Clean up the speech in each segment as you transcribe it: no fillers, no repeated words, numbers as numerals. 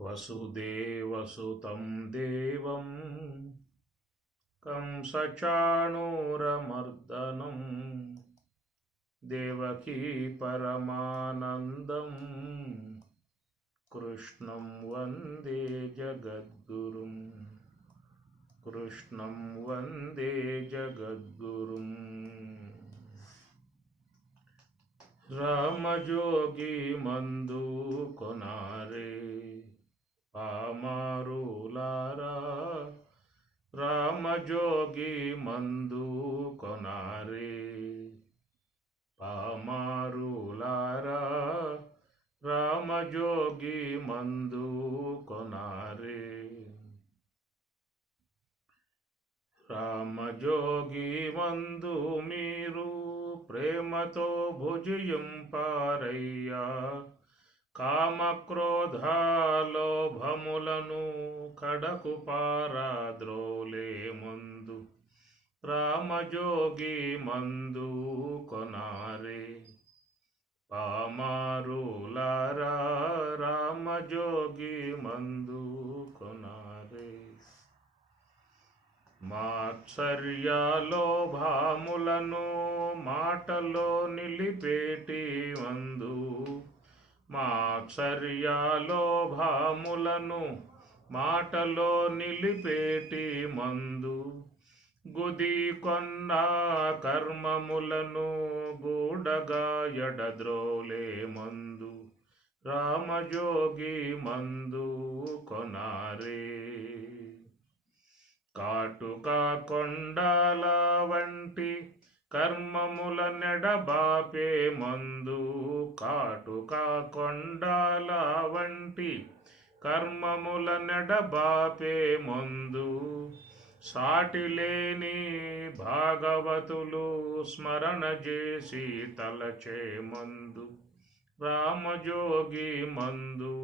వసుదేవసుతం దేవం కంసచాణూరమర్దనం దేవకీ పరమానందం కృష్ణం వందే జగద్గురుం కృష్ణం వందే జగద్గురుం. రామజోగి మందు కొనారే పామారులారా, రామజోగి మందు కొనారే పామారులారా, రామజోగి మందు కొనారే. రామజోగి మందు మీరు ప్రేమతో భుజింపారయ్యా, కామక్రోధాలోభములను కడకు పారాద్రోలే మందు. రామజోగి మందు కొనారే పామారులారా, రామజోగి మందు కొనారే. మాత్సర్యాలోభములను మాటలో నిలిపేటి మందు, మాత్సర్యాలోభములను మాటలో నిలిపేటి మందు. గుది కొన్న కర్మములను గూడగా ఎడద్రోలే మందు. రామజోగి మందు కొనారే. కాటుక కొండల వంటి కర్మముల నెడబాపే మందు, కాటుక కొండల వంటి కర్మముల నెడబాపే మందు. సాటిలేని భాగవతులు స్మరణ చేసి తలచే మందు. రామజోగి మందు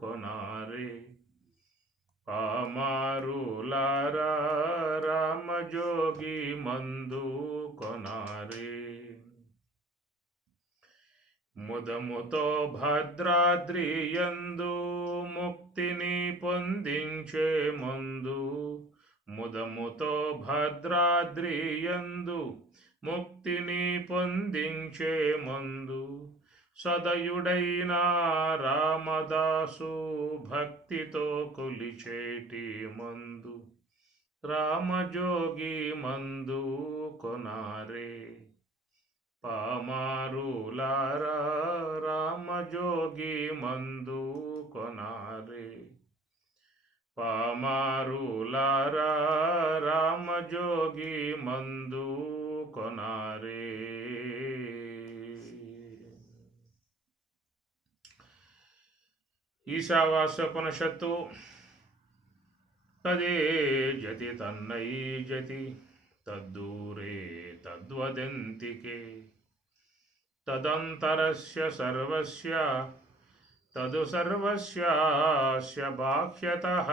కొనారే పామారులారా, రామజోగి మందు కొనారే. ముదముతో భద్రాద్రి యందు ముక్తిని పొందించే మందు, ముదముతో భద్రాద్రి యందు ముక్తిని పొందించే మందు. సదయుడైన రామదాసు భక్తితో కొలిచేటి మందు. రామజోగి మందు కొనారే పామారులారా, రామజోగి మందు కొనారే పామారులారా, రామజోగి మందు కొనారే. ఈశావాస్యోపనిషత్తు తదే జతి తన్నై జతి తద్దూరే తద్వదంతికే తదంతరస్య సర్వస్య తదు సర్వస్యాస్య బాహ్యతః.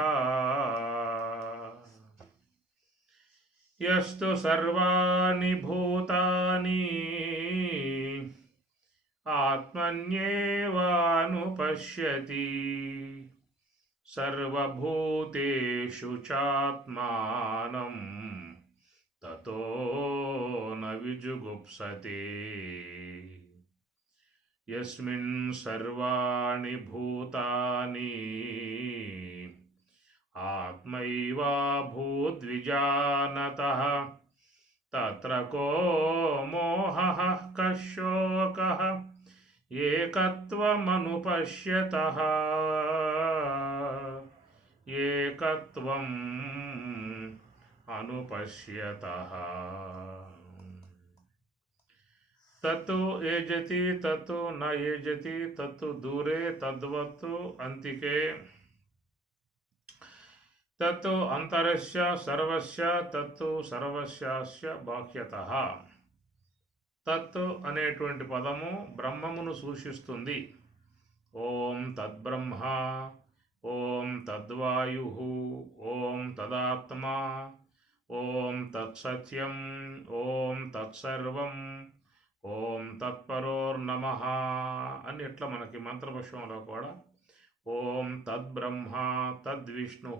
యస్తు సర్వాణి భూతాని ఆత్మన్యేవానుపశ్యతి, సర్వభూతేషు చాత్మానం తతో న విజుగుప్సతే. యస్మిన్ సర్వాణి భూతాని ఆత్మైవాభూద్విజానతః, తత్ర కో మోహః కశోకః ఏకత్వమనుపశ్యతః. ఏకత్వం అనుపశ్యతః. తత్తు ఏజతి తత్తు న ఏజతి, తత్తు దూరే తద్వత్తు అంతికే. తత్తు అంతరస్య సర్వస్య తత్తు సర్వస్యాస్య బాహ్యతః. తత్ అనేటువంటి పదము బ్రహ్మమును సూచిస్తుంది. ఓం తద్బ్రహ్మ, ఓం తద్వాయు, ఓం తదాత్మా, ఓం తత్సత్యం, ఓం తత్సర్వం, ఓం తత్పరోర్నమః అని ఇట్లా మనకి మంత్రపుష్పంలో కూడా ఓం తద్బ్రహ్మ తద్బ్రహ్మ తద్విష్ణు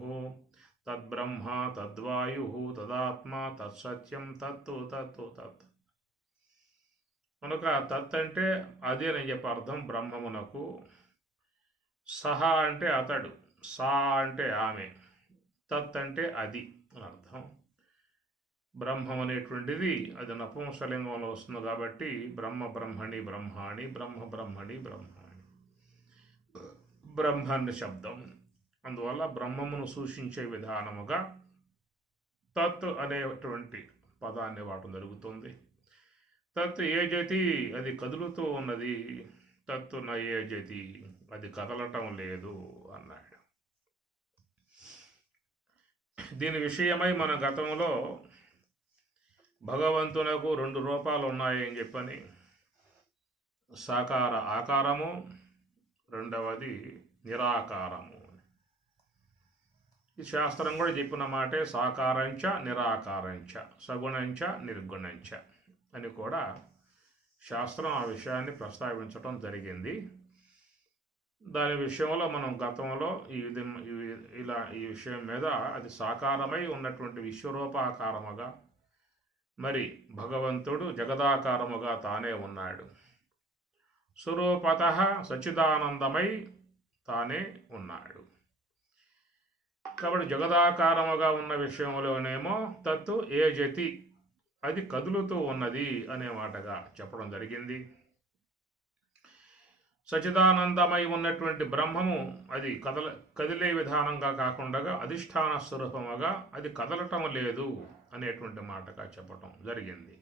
తద్బ్రహ్మ తద్వాయు తదాత్మ తత్సత్యం తత్తు తత్తు తత్. కనుక తత్ అంటే అది అని చెప్పి అర్థం బ్రహ్మమునకు. సహ అంటే అతడు, సా అంటే ఆమె, తత్ అంటే అది అని అర్థం. బ్రహ్మం అనేటువంటిది అది నపుంసలింగంలో వస్తుంది కాబట్టి బ్రహ్మ బ్రహ్మణి బ్రహ్మాణి, బ్రహ్మ బ్రహ్మణి బ్రహ్మాణి, బ్రహ్మన్ శబ్దం. అందువల్ల బ్రహ్మమును సూచించే విధానముగా తత్ అనేటువంటి పదాన్ని వాడటం జరుగుతుంది. తత్ ఏజతి అది కదులుతూ ఉన్నది, తత్తు న ఏజతి అది కదలటం లేదు అన్నాడు. దీని విషయమై మన గతంలో భగవంతునకు 2 రూపాలు ఉన్నాయని చెప్పని, సాకార ఆకారము, రెండవది నిరాకారము. ఈ శాస్త్రం కూడా చెప్పిన మాటే సాకారంచ నిరాకారంచ సగుణంచ నిర్గుణంచ అని కూడా శాస్త్రం ఆ విషయాన్ని ప్రస్తావించడం జరిగింది. దాని విషయంలో మనం గతంలో ఈ విషయం మీద అది సాకారమై ఉన్నటువంటి విశ్వరూపాకారముగా, మరి భగవంతుడు జగదాకారముగా తానే ఉన్నాడు. స్వరూపత సచ్చిదానందమై తానే ఉన్నాడు. కాబట్టి జగదాకారముగా ఉన్న విషయంలోనేమో తత్తు ఏజతి అది కదులుతూ ఉన్నది అనే మాటగా చెప్పడం జరిగింది. సచిదానందమై ఉన్నటువంటి బ్రహ్మము అది కదిలే విధానంగా కాకుండా అధిష్టాన స్వరూపముగా అది కదలటం లేదు అనేటువంటి మాటగా చెప్పటం జరిగింది.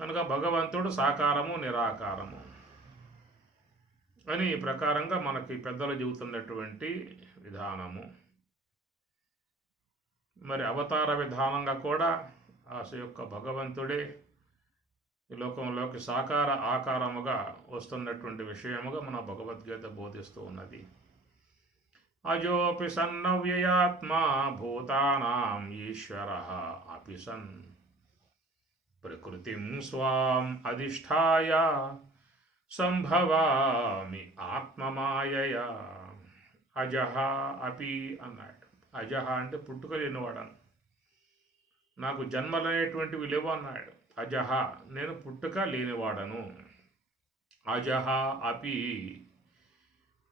కనుక భగవంతుడు సాకారము నిరాకారము అని ఈ ప్రకారంగా మనకి పెద్దలు చెబుతున్నటువంటి విధానము. మరి అవతార విధానంగా కూడా ఆ యొక్క భగవంతుడే ఈ లోకంలోకి సాకార ఆకారముగా వస్తున్నటువంటి విషయముగా మన భగవద్గీత బోధిస్తూ ఉన్నది. అజోపి సన్నవ్యయాత్మా భూతానాం ఈశ్వర అపి సన్ ప్రకృతిం స్వాం అధిష్ఠాయ సంభవామి ఆత్మమాయయా. అజహ అపి అన్నాడు. అజహ అంటే పుట్టుక లేనివాడను, నాకు జన్మలనేటువంటివి లేవు అన్నాడు. అజహ నేను పుట్టుక లేనివాడను. అజహ అపి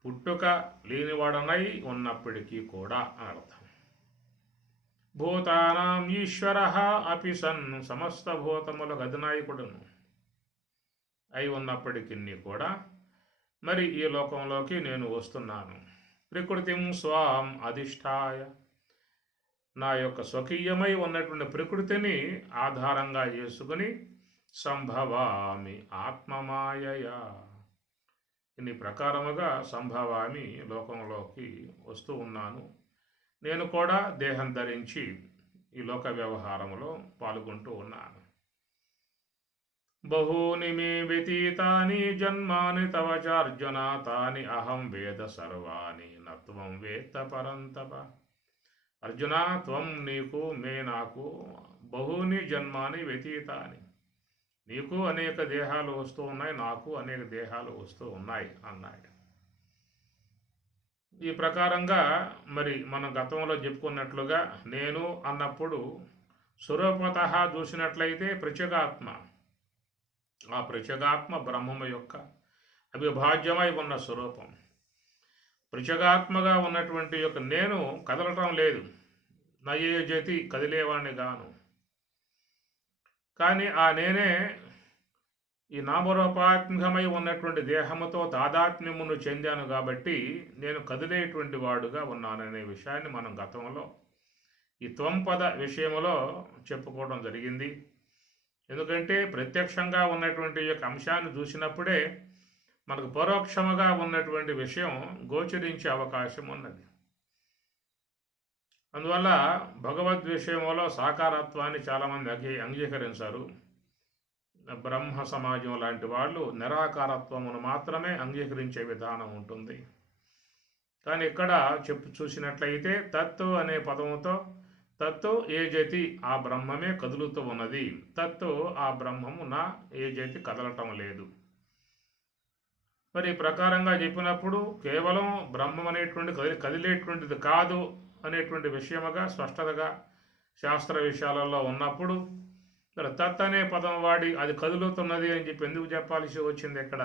పుట్టుక లేనివాడనై ఉన్నప్పటికీ కూడా అని అర్థం. భూతానాం ఈశ్వర అపి సన్ సమస్త భూతములకు అధినాయకుడును అయి ఉన్నప్పటికీ కూడా మరి ఈ లోకంలోకి నేను వస్తున్నాను. ప్రకృతిం స్వాం అధిష్ఠాయ నా యొక్క స్వకీయమై ఉన్నటువంటి ప్రకృతిని ఆధారంగా చేసుకుని సంభవామి ఆత్మమాయయా ఇన్ని ప్రకారముగా సంభవామి లోకంలోకి వస్తూ ఉన్నాను. నేను కూడా దేహం ధరించి ఈ లోక వ్యవహారంలో పాల్గొంటూ ఉన్నాను. బహూని మే వ్యతీతాని జన్మాని తవ చార్జున తాని అహం వేద సర్వాణి నత్వం వేత్త పరంతప. అర్జున త్వం నీకు, మే నాకు, బహూని జన్మాని వ్యతీతాని నీకు అనేక దేహాలు వస్తూ ఉన్నాయి, నాకు అనేక దేహాలు వస్తూ ఉన్నాయి అన్నాడు. ఈ ప్రకారంగా మరి మనం గతంలో చెప్పుకున్నట్లుగా నేను అన్నప్పుడు స్వరూపత చూసినట్లయితే ప్రత్యేగాత్మ, ఆ ప్రత్యేగాత్మ బ్రహ్మము యొక్క అవిభాజ్యమై ఉన్న స్వరూపం. ప్రత్యేగాత్మగా ఉన్నటువంటి యొక్క నేను కదలటం లేదు, నయే జతి కదిలేవాణ్ణి గాను. కానీ ఆ నేనే ఈ నామరూపాత్మకమై ఉన్నటువంటి దేహముతో తాదాత్మ్యమును చెందాను కాబట్టి నేను కదిలేటువంటి వాడుగా ఉన్నాననే విషయాన్ని మనం గతంలో ఈ త్వంపద విషయంలో చెప్పుకోవడం జరిగింది. ఎందుకంటే ప్రత్యక్షంగా ఉన్నటువంటి యొక్క అంశాన్ని చూసినప్పుడే మనకు పరోక్షముగా ఉన్నటువంటి విషయం గోచరించే అవకాశం ఉన్నది. అందువల్ల భగవద్ విషయంలో సాకారత్వాన్ని చాలామంది అంగీకరించారు. బ్రహ్మ సమాజం లాంటి వాళ్ళు నిరాకారత్వమును మాత్రమే అంగీకరించే విధానం ఉంటుంది. కానీ ఇక్కడ చూసినట్లయితే తత్తు అనే పదముతో తత్తు ఏ జతి ఆ బ్రహ్మమే కదులుతూ ఉన్నది, తత్తు ఆ బ్రహ్మము నా ఏ జతి కదలటం లేదు. మరి ఈ ప్రకారంగా చెప్పినప్పుడు కేవలం బ్రహ్మం అనేటువంటి కదిలేటువంటిది కాదు అనేటువంటి విషయముగా స్పష్టతగా శాస్త్ర విషయాలలో ఉన్నప్పుడు మరి తత్ అనే పదం వాడి అది కదులుతున్నది అని చెప్పి ఎందుకు చెప్పాల్సి వచ్చింది ఇక్కడ?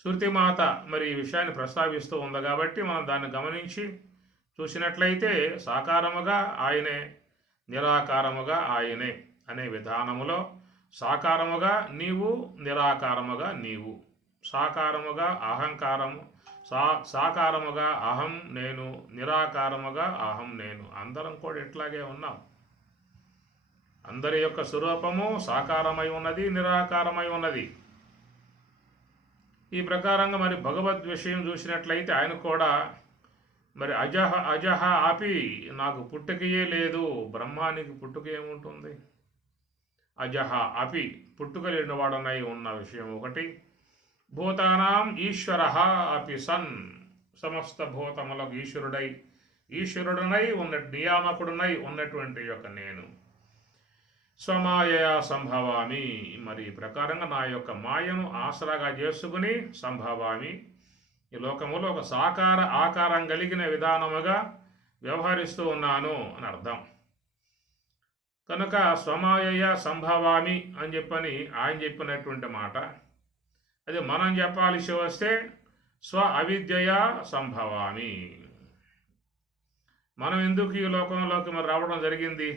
శృతిమాత మరి ఈ విషయాన్ని ప్రస్తావిస్తూ ఉంది కాబట్టి మనం దాన్ని గమనించి చూసినట్లయితే సాకారముగా ఆయనే, నిరాకారముగా ఆయనే అనే విధానములో సాకారముగా నీవు, నిరాకారముగా నీవు, సాకారముగా అహంకారము, సాకారముగా అహం నేను, నిరాకారముగా అహం నేను, అందరం కూడా ఇట్లాగే ఉన్నాం. అందరి యొక్క స్వరూపము సాకారమై ఉన్నది, నిరాకారమై ఉన్నది. ఈ ప్రకారంగా మరి భగవద్ విషయం చూసినట్లయితే ఆయన కూడా మరి అజహ ఆపి నాకు పుట్టుకయే లేదు. బ్రహ్మానికి పుట్టుక ఏముంటుంది? అజహ అపి పుట్టుక లేనివాడనై ఉన్న విషయం ఒకటి. భూతానాం ఈశ్వర అపి సన్ సమస్త భూతములకు ఈశ్వరుడనై నియామకుడునై ఉన్నటువంటి యొక్క నేను స్వమాయయా సంభవామి. మరి ఈ ప్రకారంగా నా యొక్క మాయను ఆసరాగా చేసుకుని సంభవామి, ఈ లోకములో ఒక సాకార ఆకారం కలిగిన విధానముగా వ్యవహరిస్తూ ఉన్నాను అని అర్థం. కనుక స్వమాయయ సంభవామి అని చెప్పని ఆయన చెప్పినటువంటి మాట. అది మనం చెప్పాల్సి వస్తే స్వ అవిద్యయా సంభవామి. మనం ఎందుకు ఈ లోకంలోకి మరి రావడం జరిగింది?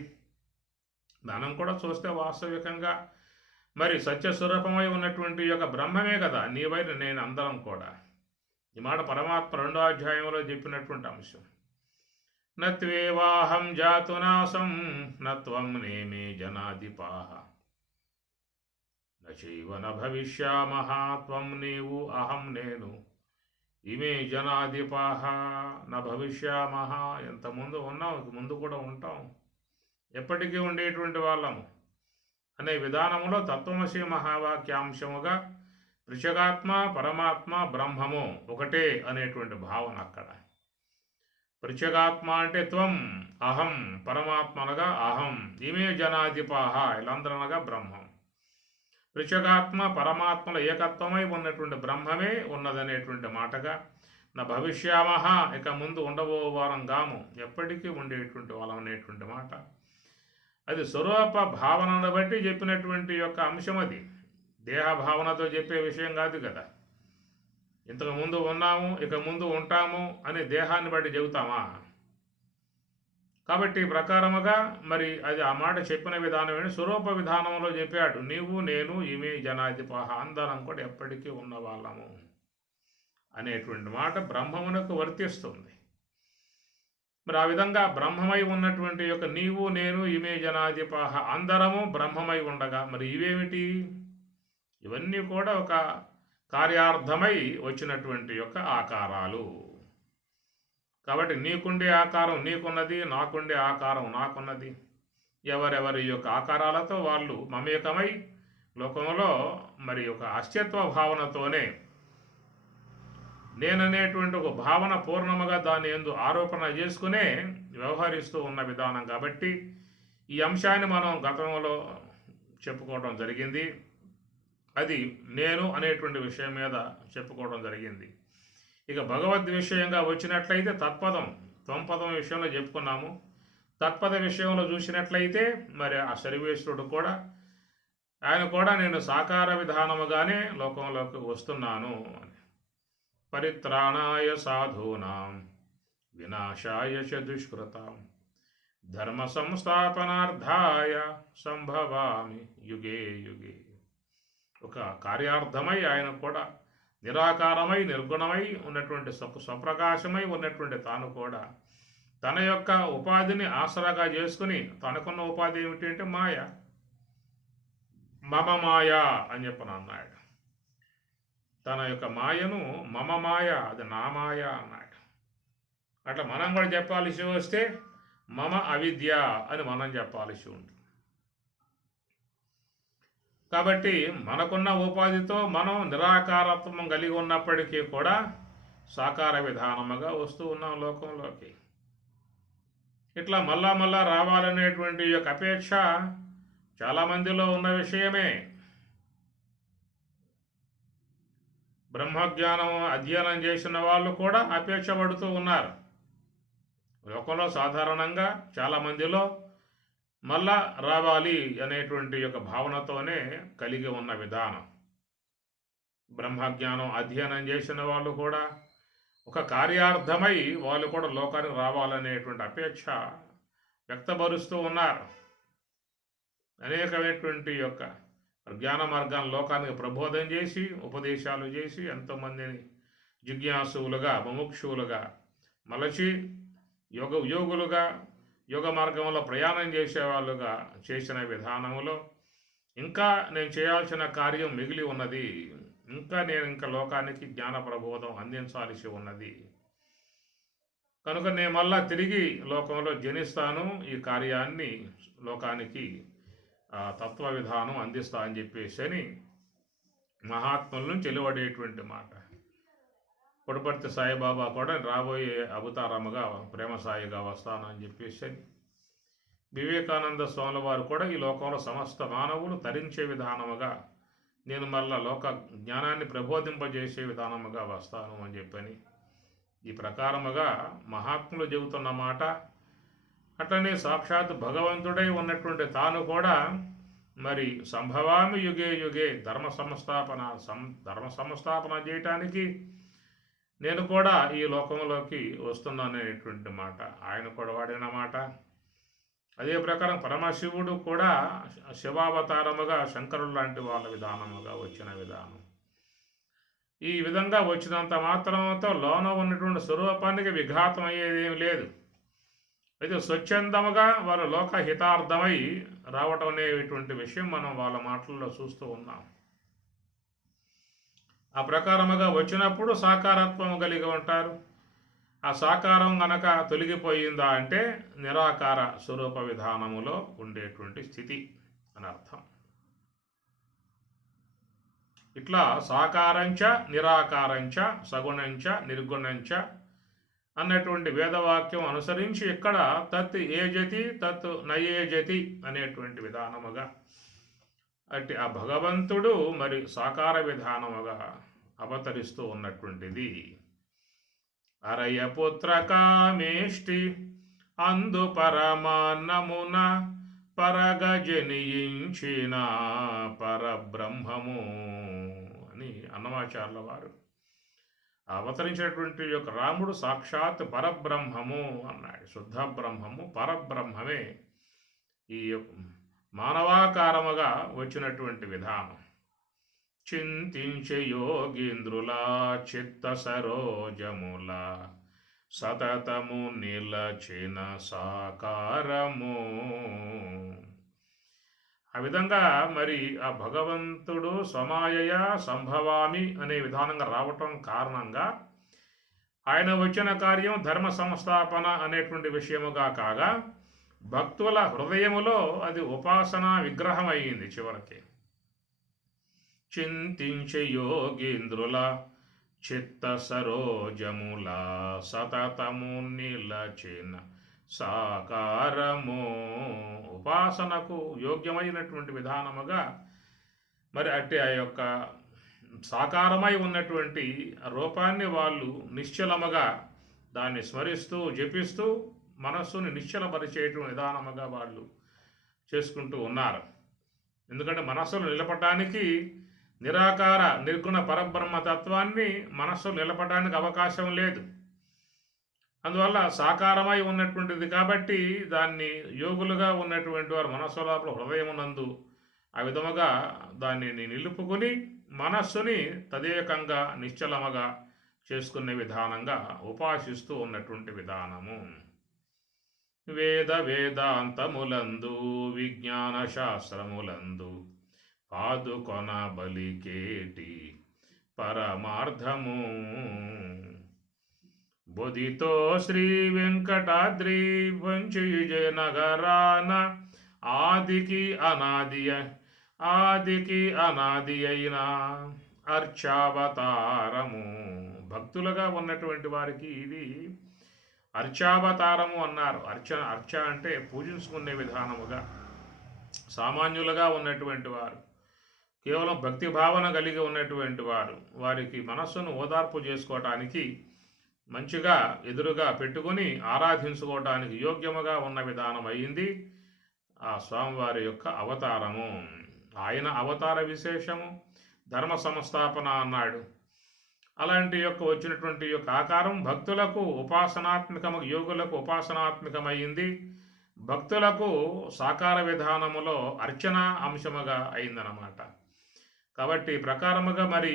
మనం కూడా చూస్తే వాస్తవికంగా మరి సత్యస్వరూపమై ఉన్నటువంటి యొక్క బ్రహ్మమే కదా నీవైన నేను, అందరం కూడా. ఈ మాట పరమాత్మ 2వ అధ్యాయంలో చెప్పినటువంటి అంశం. నత్వేవాహం జాతునాసం నత్వం నేమే జనాధిపాహ నచైవ న భవిష్యామః త్వం నీవు అహం నేను ఇమే జనాధిపాహ న భవిష్యామః. ఎంతముందు ఉన్నాం, ముందు కూడా ఉంటాం, ఎప్పటికీ ఉండేటువంటి వాళ్ళము అనే విధానంలో తత్వమసి మహావాక్యాంశముగా పృచగాత్మ, పరమాత్మ, బ్రహ్మము ఒకటే అనేటువంటి భావన అక్కడ. పృచగాత్మ అంటే త్వం, అహం, పరమాత్మ అనగా అహం, ఇమే జనాధిపాహ ఇలందరనగా బ్రహ్మం. పృచగాత్మ పరమాత్మల ఏకత్వమై ఉన్నటువంటి బ్రహ్మమే ఉన్నదనేటువంటి మాటగా నా భవిష్యామహ ఇక ముందు ఉండబో వారం గాము, ఎప్పటికీ ఉండేటువంటి వాళ్ళం అనేటువంటి మాట. అది స్వరూప భావనను బట్టి చెప్పినటువంటి యొక్క అంశం. అది దేహ భావనతో చెప్పే విషయం కాదు కదా. ఇంతకు ముందు ఉన్నాము, ఇక ముందు ఉంటాము అని దేహాన్ని బట్టి చెబుతామా? కాబట్టి ప్రకారముగా మరి అది ఆ మాట చెప్పిన విధానం ఏంటి? స్వరూప విధానంలో చెప్పాడు. నీవు నేను ఇమే జనాధిపాహ, అందరం కూడా ఎప్పటికీ ఉన్న వాళ్ళము అనేటువంటి మాట బ్రహ్మమునకు వర్తిస్తుంది. మరి ఆ విధంగా బ్రహ్మమై ఉన్నటువంటి యొక్క నీవు నేను ఇమే జనాధిపాహ అందరము బ్రహ్మమై ఉండగా మరి ఇవేమిటి? ఇవన్నీ కూడా ఒక కార్యార్థమై వచ్చినటువంటి యొక్క ఆకారాలు. కాబట్టి నీకుండే ఆకారం నీకున్నది, నాకుండే ఆకారం నాకున్నది. ఎవరెవరి యొక్క ఆకారాలతో వాళ్ళు మమేకమై లోకంలో మరి ఒక అస్తిత్వ భావనతోనే నేననేటువంటి ఒక భావన పూర్ణముగా దాన్ని ఎందు ఆరోపణ చేసుకునే వ్యవహరిస్తూ ఉన్న విధానం. కాబట్టి ఈ అంశాన్ని మనం గతంలో చెప్పుకోవడం జరిగింది. అది నేను అనేటువంటి విషయం మీద చెప్పుకోవడం జరిగింది. ఇక భగవద్ విషయంగా వచ్చినట్లయితే తత్పదం, త్వంపదం విషయంలో చెప్పుకున్నాము. తత్పద విషయంలో చూసినట్లయితే మరి ఆ సర్వేశ్వరుడు కూడా ఆయన కూడా నేను సాకార విధానముగానే లోకంలోకి వస్తున్నాను అని. పరిత్రాణాయ సాధూనాం వినాశాయ చ దుష్కృతాం ధర్మ సంస్థాపనార్థాయ సంభవామి యుగే యుగే. ఒక కార్యార్థమై ఆయన కూడా నిరాకారమై నిర్గుణమై ఉన్నటువంటి స్వప్రకాశమై ఉన్నటువంటి తాను కూడా తన యొక్క ఉపాధిని ఆసరాగా చేసుకుని, తనకున్న ఉపాధి ఏమిటి అంటే మాయ, మమ మాయ అని చెప్పని అన్నాడు. తన యొక్క మాయను మమ మాయ, అది నా మాయ అన్నాడు. అట్లా మనం కూడా చెప్పాల్సి వస్తే మమ అవిద్య అని మనం చెప్పాల్సి ఉంటుంది. కాబట్టి మనకున్న ఉపాధితో మనం నిరాకారత్వం కలిగి ఉన్నప్పటికీ కూడా సాకార విధానముగా వస్తూ ఉన్నాం లోకంలోకి. ఇట్లా మళ్ళా రావాలనేటువంటి యొక్క అపేక్ష చాలామందిలో ఉన్న విషయమే. బ్రహ్మజ్ఞానం అధ్యయనం చేసిన వాళ్ళు కూడా అపేక్ష పడుతూ ఉన్నారు. లోకంలో సాధారణంగా చాలామందిలో మళ్ళా రావాలి అనేటువంటి యొక్క భావనతోనే కలిగి ఉన్న విధానం. బ్రహ్మజ్ఞానం అధ్యయనం చేసిన వాళ్ళు కూడా ఒక కార్యార్థమై వాళ్ళు కూడా లోకానికి రావాలనేటువంటి అపేక్ష వ్యక్తపరుస్తూ ఉన్నారు. అనేకమైనటువంటి యొక్క జ్ఞాన మార్గాన్ని లోకానికి ప్రబోధం చేసి ఉపదేశాలు చేసి ఎంతోమందిని జిజ్ఞాసువులుగా ముముక్షువులుగా మలచి యోగులుగా యోగ మార్గంలో ప్రయాణం చేసేవాళ్ళుగా చేసిన విధానంలో ఇంకా నేను చేయాల్సిన కార్యం మిగిలి ఉన్నది. ఇంకా లోకానికి జ్ఞాన ప్రబోధం అందించాల్సి ఉన్నది. కనుక నేను మళ్ళా తిరిగి లోకంలో జనిస్తాను, ఈ కార్యాన్ని లోకానికి తత్వ విధానం అందిస్తా అని చెప్పేసి మహాత్ముల నుంచి వెలువడేటువంటి మాట. పుడపర్తి సాయిబాబా కూడా రాబోయే అవతారముగా ప్రేమ సాయిగా వస్తాను అని చెప్పేసి వివేకానంద స్వాముల వారు కూడా ఈ లోకంలో సమస్త మానవులు తరించే విధానముగా నేను మళ్ళా లోక జ్ఞానాన్ని ప్రబోధింపజేసే విధానముగా వస్తాను అని చెప్పని ఈ ప్రకారముగా మహాత్ములు చెబుతున్న మాట. అట్లనే సాక్షాత్ భగవంతుడై ఉన్నటువంటి తాను కూడా మరి సంభవామి యుగే యుగే ధర్మ సంస్థాపన చేయటానికి నేను కూడా ఈ లోకంలోకి వస్తున్నాననేటువంటి మాట ఆయన కూడా వాడిన మాట. అదే ప్రకారం పరమశివుడు కూడా శివావతారముగా శంకరుడు లాంటి వాళ్ళ విధానముగా వచ్చిన విధానం. ఈ విధంగా వచ్చినంత మాత్రంతో లోన ఉన్నటువంటి స్వరూపానికి విఘాతం అయ్యేదేమి లేదు. అయితే స్వచ్ఛందముగా వారు లోక హితార్థమై రావటం అనేటువంటి విషయం మనం వాళ్ళ మాటల్లో చూస్తూ ఉన్నాం. ఆ ప్రకారముగా వచ్చినప్పుడు సాకారత్వం కలిగి ఉంటారు. ఆ సాకారం గనక తొలగిపోయిందా అంటే నిరాకార స్వరూప విధానములో ఉండేటువంటి స్థితి అని అర్థం. ఇట్లా సాకారంచ నిరాకారంచ సగుణంచ నిర్గుణంచ అన్నటువంటి వేదవాక్యం అనుసరించి ఇక్కడ తత్ ఏజతి తత్ నయేజతి అనేటువంటి విధానముగా అట్టి ఆ భగవంతుడు మరి సాకార విధానముగా అవతరిస్తూ ఉన్నటువంటిది. అరయపుత్ర కామేష్టి అందు పరమాన్నమున పరగజనియించిన పరబ్రహ్మము అని అన్నమాచార్యుల వారు అవతరించినటువంటి యొక్క రాముడు సాక్షాత్ పరబ్రహ్మము అన్నాడు. శుద్ధ బ్రహ్మము పరబ్రహ్మమే ఈ మానవాకారముగా వచ్చినటువంటి విధానం. చింతించే యోగీంద్రుల చిత్త సరోజముల సతతము నిలచిన సాకారము. ఆ విధంగా మరి ఆ భగవంతుడు స్వమాయయ సంభవామి అనే విధానంగా రావటం కారణంగా ఆయన వచ్చిన కార్యం ధర్మ సంస్థాపన అనేటువంటి విషయముగా కాగా భక్తుల హృదయములో అది ఉపాసనా విగ్రహం అయ్యింది. చివరికి చింతించే యోగీంద్రుల చిత్త సరోజముల సతతము నిలచిన సాకారము. ఉపాసనకు యోగ్యమైనటువంటి విధానముగా మరి అట్టి ఆ యొక్క సాకారమై ఉన్నటువంటి రూపాన్ని వాళ్ళు నిశ్చలముగా దాన్ని స్మరిస్తూ జపిస్తూ మనస్సుని నిశ్చలపరిచేటువంటి విధానముగా వాళ్ళు చేసుకుంటూ ఉన్నారు. ఎందుకంటే మనస్సును నిలపటానికి నిరాకార నిర్గుణ పరబ్రహ్మతత్వాన్ని మనస్సును నిలపడానికి అవకాశం లేదు. అందువల్ల సాకారమై ఉన్నటువంటిది కాబట్టి దాన్ని యోగులుగా ఉన్నటువంటి వారు మనస్సు లోపల హృదయమునందు ఆ విధముగా దాన్ని నిలుపుకుని మనస్సుని తదేకంగా నిశ్చలముగా చేసుకునే విధానంగా ఉపాసిస్తూ ఉన్నటువంటి విధానము. వేదాంతములందు విజ్ఞాన శాస్త్రములందు పాదుకొన బలికేటి పరమార్థము. బొదితో శ్రీ వెంకటాద్రి వంచి విజయనగరాన ఆదికి అనాది అయిన అర్చావతారము. భక్తులుగా ఉన్నటువంటి వారికి ఇది అర్చావతారము అన్నారు. అర్చ అంటే పూజించుకునే విధానముగా సామాన్యులుగా ఉన్నటువంటి వారు కేవలం భక్తి భావన కలిగి ఉన్నటువంటి వారు వారికి మనస్సును ఓదార్పు చేసుకోవటానికి మంచిగా ఎదురుగా పెట్టుకొని ఆరాధించుకోవటానికి యోగ్యముగా ఉన్న విధానం అయింది ఆ స్వామివారి యొక్క అవతారము. ఆయన అవతార విశేషము ధర్మ సంస్థాపన అన్నాడు. అలాంటి యొక్క వచ్చినటువంటి యొక్క ఆకారం భక్తులకు ఉపాసనాత్మకము, యోగులకు ఉపాసనాత్మకమైంది, భక్తులకు సాకార విధానములో అర్చన అంశముగా అయిందన్నమాట. కాబట్టి ప్రకారముగా మరి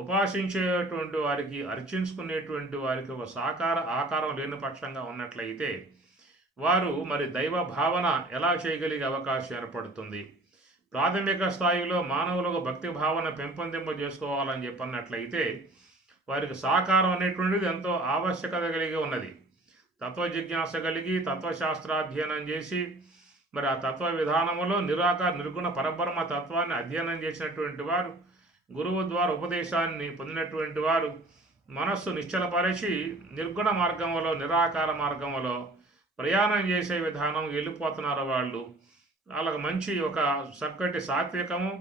ఉపాసించేటువంటి వారికి, అర్చించుకునేటువంటి వారికి ఒక సాకార ఆకారం లేని పక్షంగా ఉన్నట్లయితే వారు మరి దైవ భావన ఎలా చేయగలిగే అవకాశం ఏర్పడుతుంది. ప్రాథమిక స్థాయిలో మానవులకు భక్తి భావన పెంపొందింపజేసుకోవాలని చెప్పన్నట్లయితే వారికి సాకారం అనేటువంటిది ఎంతో ఆవశ్యకత కలిగి ఉన్నది. తత్వ జిజ్ఞాస కలిగి తత్వశాస్త్రాధ్యయనం చేసి మరి ఆ తత్వ విధానములో నిరాకార నిర్గుణ పరబ్రహ్మ తత్వాన్ని అధ్యయనం చేసినటువంటి వారు, గురువు ద్వారా ఉపదేశాన్ని పొందినటువంటి వారు మనస్సు నిశ్చలపరిచి నిర్గుణ మార్గంలో నిరాకార మార్గంలో ప్రయాణం చేసే విధానం వెళ్ళిపోతున్నారు. వాళ్ళకి మంచి ఒక చక్కటి సాత్వికము,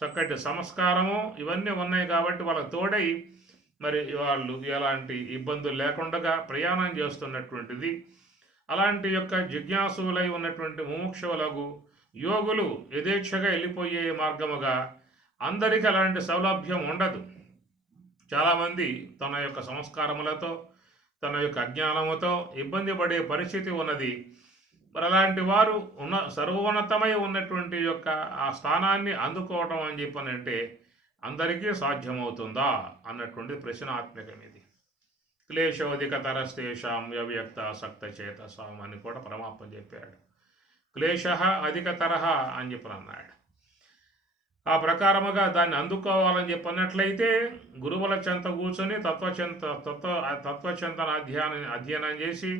చక్కటి సంస్కారము ఇవన్నీ ఉన్నాయి కాబట్టి వాళ్ళకి తోడై మరి వాళ్ళు ఎలాంటి ఇబ్బందులు లేకుండా ప్రయాణం చేస్తున్నటువంటిది. అలాంటి యొక్క జిజ్ఞాసులై ఉన్నటువంటి ముముక్షువులకు యోగులు యథేచ్ఛగా వెళ్ళిపోయే మార్గముగా అందరికీ అలాంటి సౌలభ్యం ఉండదు. చాలామంది తన యొక్క సంస్కారములతో తన యొక్క అజ్ఞానముతో ఇబ్బంది పడే పరిస్థితి ఉన్నది. మరి అలాంటి వారు సర్వోన్నతమై ఉన్నటువంటి యొక్క ఆ స్థానాన్ని అందుకోవటం అని చెప్పనంటే అందరికీ సాధ్యమవుతుందా అన్నటువంటి ప్రశ్నాత్మకం ఇది. క్లేశోధిక తరస్తేషాం వ్యవ్యక్త సక్త చేతసాం అని కూడా పరమాత్మ చెప్పాడు. క్లేశ అధిక తరహ అని చెప్పని అన్నాడు. ఆ ప్రకారముగా దాన్ని అందుకోవాలని చెప్పన్నట్లయితే గురువుల చెంత కూర్చొని తత్వచింతన అధ్యయనం చేసి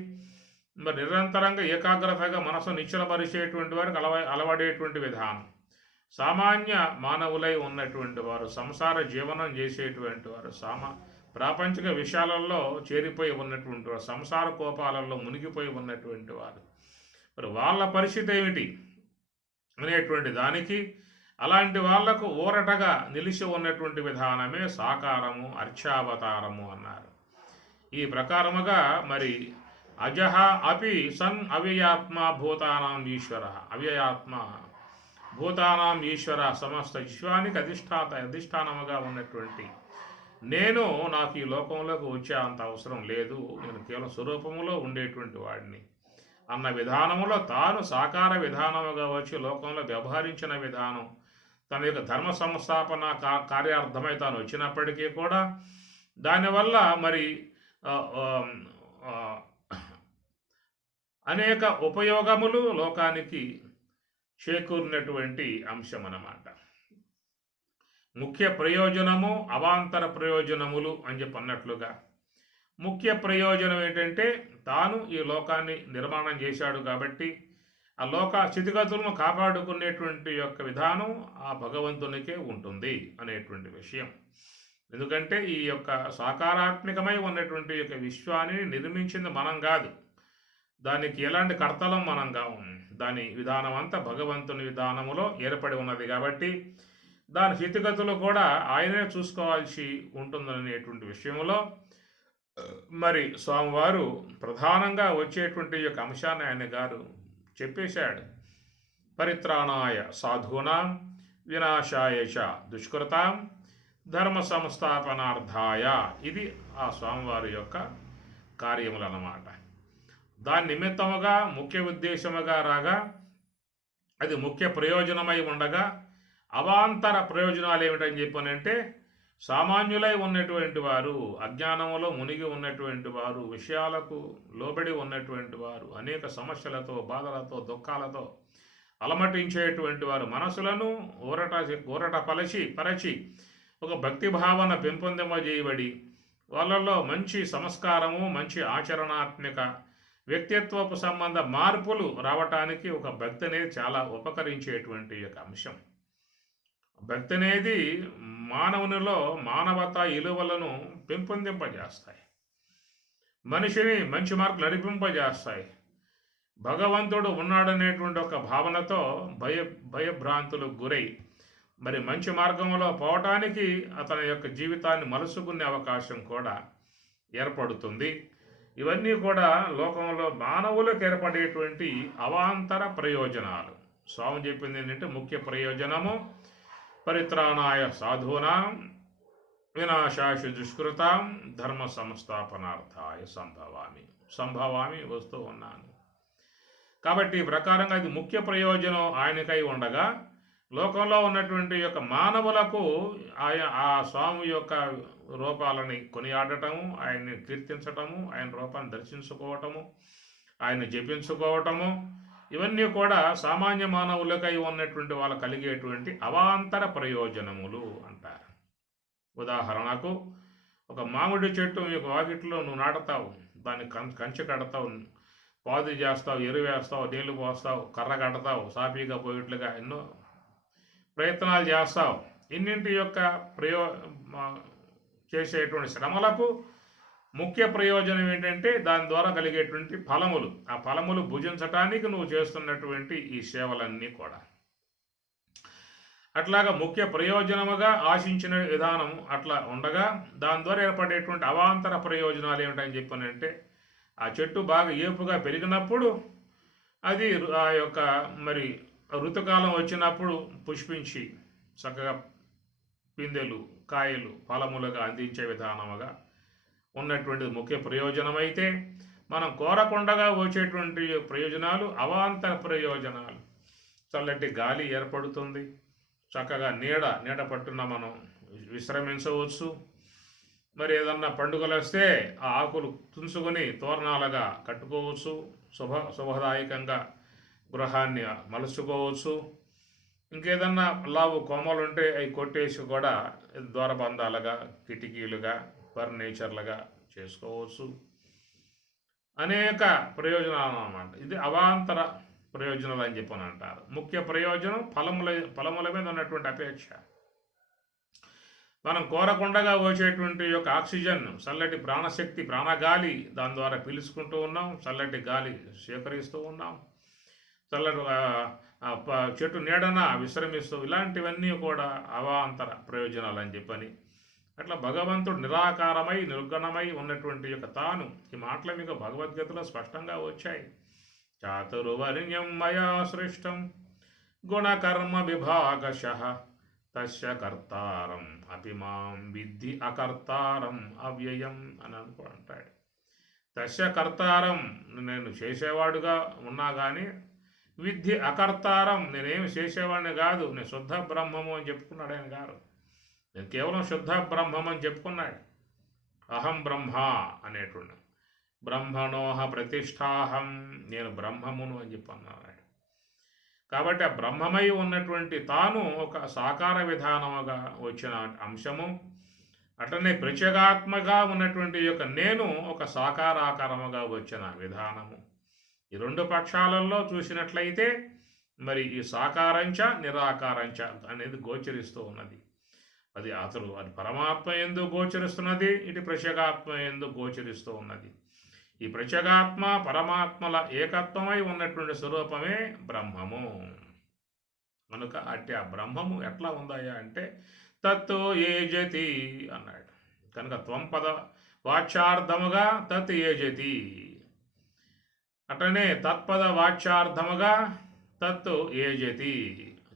మరి నిరంతరంగా ఏకాగ్రతగా మనసు నిశ్చలపరిచేటువంటి వారికి అలవడేటువంటి విధానం. సామాన్య మానవులై ఉన్నటువంటి వారు, సంసార జీవనం చేసేటువంటి వారు, ప్రాపంచిక విషయాలలో చేరిపోయి ఉన్నటువంటి వారు, సంసార కోపాలలో మునిగిపోయి ఉన్నటువంటి వారు, మరి వాళ్ళ పరిస్థితి ఏమిటి అనేటువంటి దానికి అలాంటి వాళ్లకు ఊరటగా నిలిచి ఉన్నటువంటి విధానమే సాకారము, అర్చావతారము అన్నారు. ఈ ప్రకారముగా మరి అజహ అపి సన్ అవ్యయాత్మ భూతానాం ఈశ్వర, అవ్యయాత్మ భూతానాం ఈశ్వర, సమస్త విశ్వానికి అధిష్టానముగా ఉన్నటువంటి నేను నాకు ఈ లోకంలోకి వచ్చే అంత అవసరం లేదు, నేను కేవలం స్వరూపములో ఉండేటువంటి వాడిని అన్న విధానములో తాను సాకార విధానముగా వచ్చి లోకంలో వ్యవహరించిన విధానం, తన యొక్క ధర్మ సంస్థాపన కార్యార్థమై తాను వచ్చినప్పటికీ కూడా దానివల్ల మరి అనేక ఉపయోగములు లోకానికి చేకూరినటువంటి అంశం అన్నమాట. ముఖ్య ప్రయోజనము, అవాంతర ప్రయోజనములు అని చెప్పి అన్నట్లుగా ముఖ్య ప్రయోజనం ఏంటంటే తాను ఈ లోకాన్ని నిర్మాణం చేశాడు కాబట్టి ఆ లోక స్థితిగతులను కాపాడుకునేటువంటి యొక్క విధానం ఆ భగవంతునికే ఉంటుంది అనేటువంటి విషయం. ఎందుకంటే ఈ యొక్క సాకారాత్మకమై ఉన్నటువంటి యొక్క విశ్వాన్ని నిర్మించింది మనం కాదు, దానికి ఎలాంటి కర్తలం మనం కావు, దాని విధానం అంతా భగవంతుని విధానములో ఏర్పడి ఉన్నది కాబట్టి దాని స్థితిగతులు కూడా ఆయనే చూసుకోవాల్సి ఉంటుందనేటువంటి విషయంలో మరి స్వామివారు ప్రధానంగా వచ్చేటువంటి యొక్క అంశాన్ని ఆయన గారు చెప్పేశాడు. పరిత్రాణాయ సాధూనాం వినాశాయ చ దుష్కృతాం ధర్మ సంస్థాపనార్థాయ, ఇది ఆ స్వామివారి యొక్క కార్యములు అన్నమాట. దాని నిమిత్తముగా ముఖ్య ఉద్దేశముగా రాగా అది ముఖ్య ప్రయోజనమై ఉండగా అవాంతర ప్రయోజనాలు ఏమిటని చెప్పనంటే సామాన్యులై ఉన్నటువంటి వారు, అజ్ఞానములో మునిగి ఉన్నటువంటి వారు, విషయాలకు లోబడి ఉన్నటువంటి వారు, అనేక సమస్యలతో బాధలతో దుఃఖాలతో అలమటించేటువంటి వారు మనసులను ఊరట పరచి ఒక భక్తి భావన పెంపొందింపజేయబడి వాళ్ళల్లో మంచి సంస్కారము, మంచి ఆచరణాత్మక వ్యక్తిత్వపు సంబంధ మార్పులు రావటానికి ఒక భక్తి అనేది చాలా ఉపకరించేటువంటి యొక్క అంశం. భక్తి అనేది మానవునిలో మానవతా విలువలను పెంపొందింపజేస్తాయి, మనిషిని మంచి మార్పులు నడిపింపజేస్తాయి. భగవంతుడు ఉన్నాడనేటువంటి ఒక భావనతో భయభ్రాంతులకు గురై మరి మంచి మార్గంలో పోవటానికి అతని యొక్క జీవితాన్ని మలుసుకునే అవకాశం కూడా ఏర్పడుతుంది. ఇవన్నీ కూడా లోకంలో మానవులకు ఏర్పడేటువంటి అవాంతర ప్రయోజనాలు. స్వామి చెప్పింది ఏంటంటే ముఖ్య ప్రయోజనము పరిత్రాణాయ సాధూనాం వినాశాశు దుష్కృతాం ధర్మ సంస్థాపనార్థాయ సంభవామి వస్తూ ఉన్నాను. కాబట్టి ఈ ప్రకారంగా ఇది ముఖ్య ప్రయోజనం ఆయనకై ఉండగా లోకంలో ఉన్నటువంటి యొక్క మానవులకు ఆ స్వామి యొక్క రూపాలని కొనియాడటము, ఆయన్ని కీర్తించటము, ఆయన రూపాన్ని దర్శించుకోవటము, ఆయన జపించుకోవటము, ఇవన్నీ కూడా సామాన్య మానవులకై ఉన్నటువంటి వాళ్ళు కలిగేటువంటి అవాంతర ప్రయోజనములు అంటారు. ఉదాహరణకు ఒక మామిడి చెట్టు మీకు వాకిట్లో నువ్వు నాటుతావు, దాన్ని కంచె కడతావు, పాదు చేస్తావు, ఎరువేస్తావు, నీళ్లు పోస్తావు, కర్ర కడతావు, సాఫీగా పోయేట్లుగా ఎన్నో ప్రయత్నాలు చేస్తావు. ఇన్నింటి యొక్క చేసేటువంటి శ్రమలకు ముఖ్య ప్రయోజనం ఏంటంటే దాని ద్వారా కలిగేటువంటి ఫలములు. ఆ ఫలములు భుజించటానికి నువ్వు చేస్తున్నటువంటి ఈ సేవలన్నీ కూడా అట్లాగా ముఖ్య ప్రయోజనముగా ఆశించిన విధానం అట్లా ఉండగా దాని ద్వారా ఏర్పడేటువంటి అవాంతర ప్రయోజనాలు ఏమిటని చెప్పానంటే ఆ చెట్టు బాగా ఏపుగా పెరిగినప్పుడు అది ఆ యొక్క మరి ఋతుకాలం వచ్చినప్పుడు పుష్పించి చక్కగా పిందెలు, కాయలు, ఫలములుగా అందించే విధానముగా ఉన్నటువంటి ముఖ్య ప్రయోజనం అయితే, మనం కోరకుండగా వచ్చేటువంటి ప్రయోజనాలు అవాంతర ప్రయోజనాలు. చల్లటి గాలి ఏర్పడుతుంది, చక్కగా నీడ పట్టున మనం విశ్రమించవచ్చు. మరి ఏదన్నా పండుగలు వస్తే ఆ ఆకులు తుంచుకొని తోరణాలుగా కట్టుకోవచ్చు, శుభదాయకంగా గృహాన్ని మలుచుకోవచ్చు. ఇంకేదన్నా లావు కొమ్మలు ఉంటే అవి కొట్టేసి కూడా ద్వారబంధాలుగా, కిటికీలుగా, ఫర్నిచర్లుగా చేసుకోవచ్చు. అనేక ప్రయోజనాలు అన్నమాట. ఇది అవాంతర ప్రయోజనాలు అని చెప్పని అంటారు. ముఖ్య ప్రయోజనం ఫలముల మీద ఉన్నటువంటి అపేక్ష. మనం కోరకుండగా వచ్చేటువంటి యొక్క ఆక్సిజన్, చల్లటి ప్రాణశక్తి, ప్రాణగాలి దాని ద్వారా పీల్చుకుంటూ ఉన్నాం, చల్లటి గాలి సేకరిస్తూ ఉన్నాం, చల్లటి చెట్టు నీడన విశ్రమిస్తూ, ఇలాంటివన్నీ కూడా అవాంతర ప్రయోజనాలు అని చెప్పని. అట్లా భగవంతుడు నిరాకారమై నిర్గుణమై ఉన్నటువంటి యొక్క తాను, ఈ మాటలు మీకు భగవద్గీతలో స్పష్టంగా వచ్చాయి. చాతుర్వర్ణ్యం మయా సృష్టం గుణకర్మ విభాగశః తస్య కర్తారం అపిమాం విద్ధి అకర్తారం అవ్యయం అని అంటాడు. తస్య కర్తారం, నేను చేసేవాడుగా ఉన్నా కానీ, విద్ధి అకర్తారం, నేనేమి చేసేవాడిని కాదు, నేను శుద్ధ బ్రహ్మము అని చెప్పుకున్నాడు ఆయన గారు. నేను కేవలం శుద్ధ బ్రహ్మం అని చెప్పుకున్నాడు. అహం బ్రహ్మ అనేటువంటి బ్రహ్మణోహ ప్రతిష్టాహం, నేను బ్రహ్మమును అని చెప్పన్నాడు. కాబట్టి ఆ బ్రహ్మమై ఉన్నటువంటి తాను ఒక సాకార విధానముగా వచ్చిన అంశము, అట్లనే ప్రత్యేగాత్మగా ఉన్నటువంటి యొక్క నేను ఒక సాకారాకారముగా వచ్చిన విధానము. ఈ రెండు పక్షాలలో చూసినట్లయితే మరి ఈ సాకారంచ నిరాకారంచ అనేది గోచరిస్తూ ఉన్నది. అది పరమాత్మ ఎందు గోచరిస్తున్నది, ఇటు ప్రత్యేగాత్మ ఎందు గోచరిస్తూ ఉన్నది. ఈ ప్రత్యేగాత్మ పరమాత్మల ఏకత్వమై ఉన్నటువంటి స్వరూపమే బ్రహ్మము. కనుక అట్టి ఆ బ్రహ్మము ఎట్లా ఉందాయా అంటే తత్తు ఏజతి అన్నాడు. కనుక త్వంపద వాచ్యార్థముగా తత్ ఏజతి, అటనే తత్పద వాచ్యార్థముగా తత్తు ఏజతి,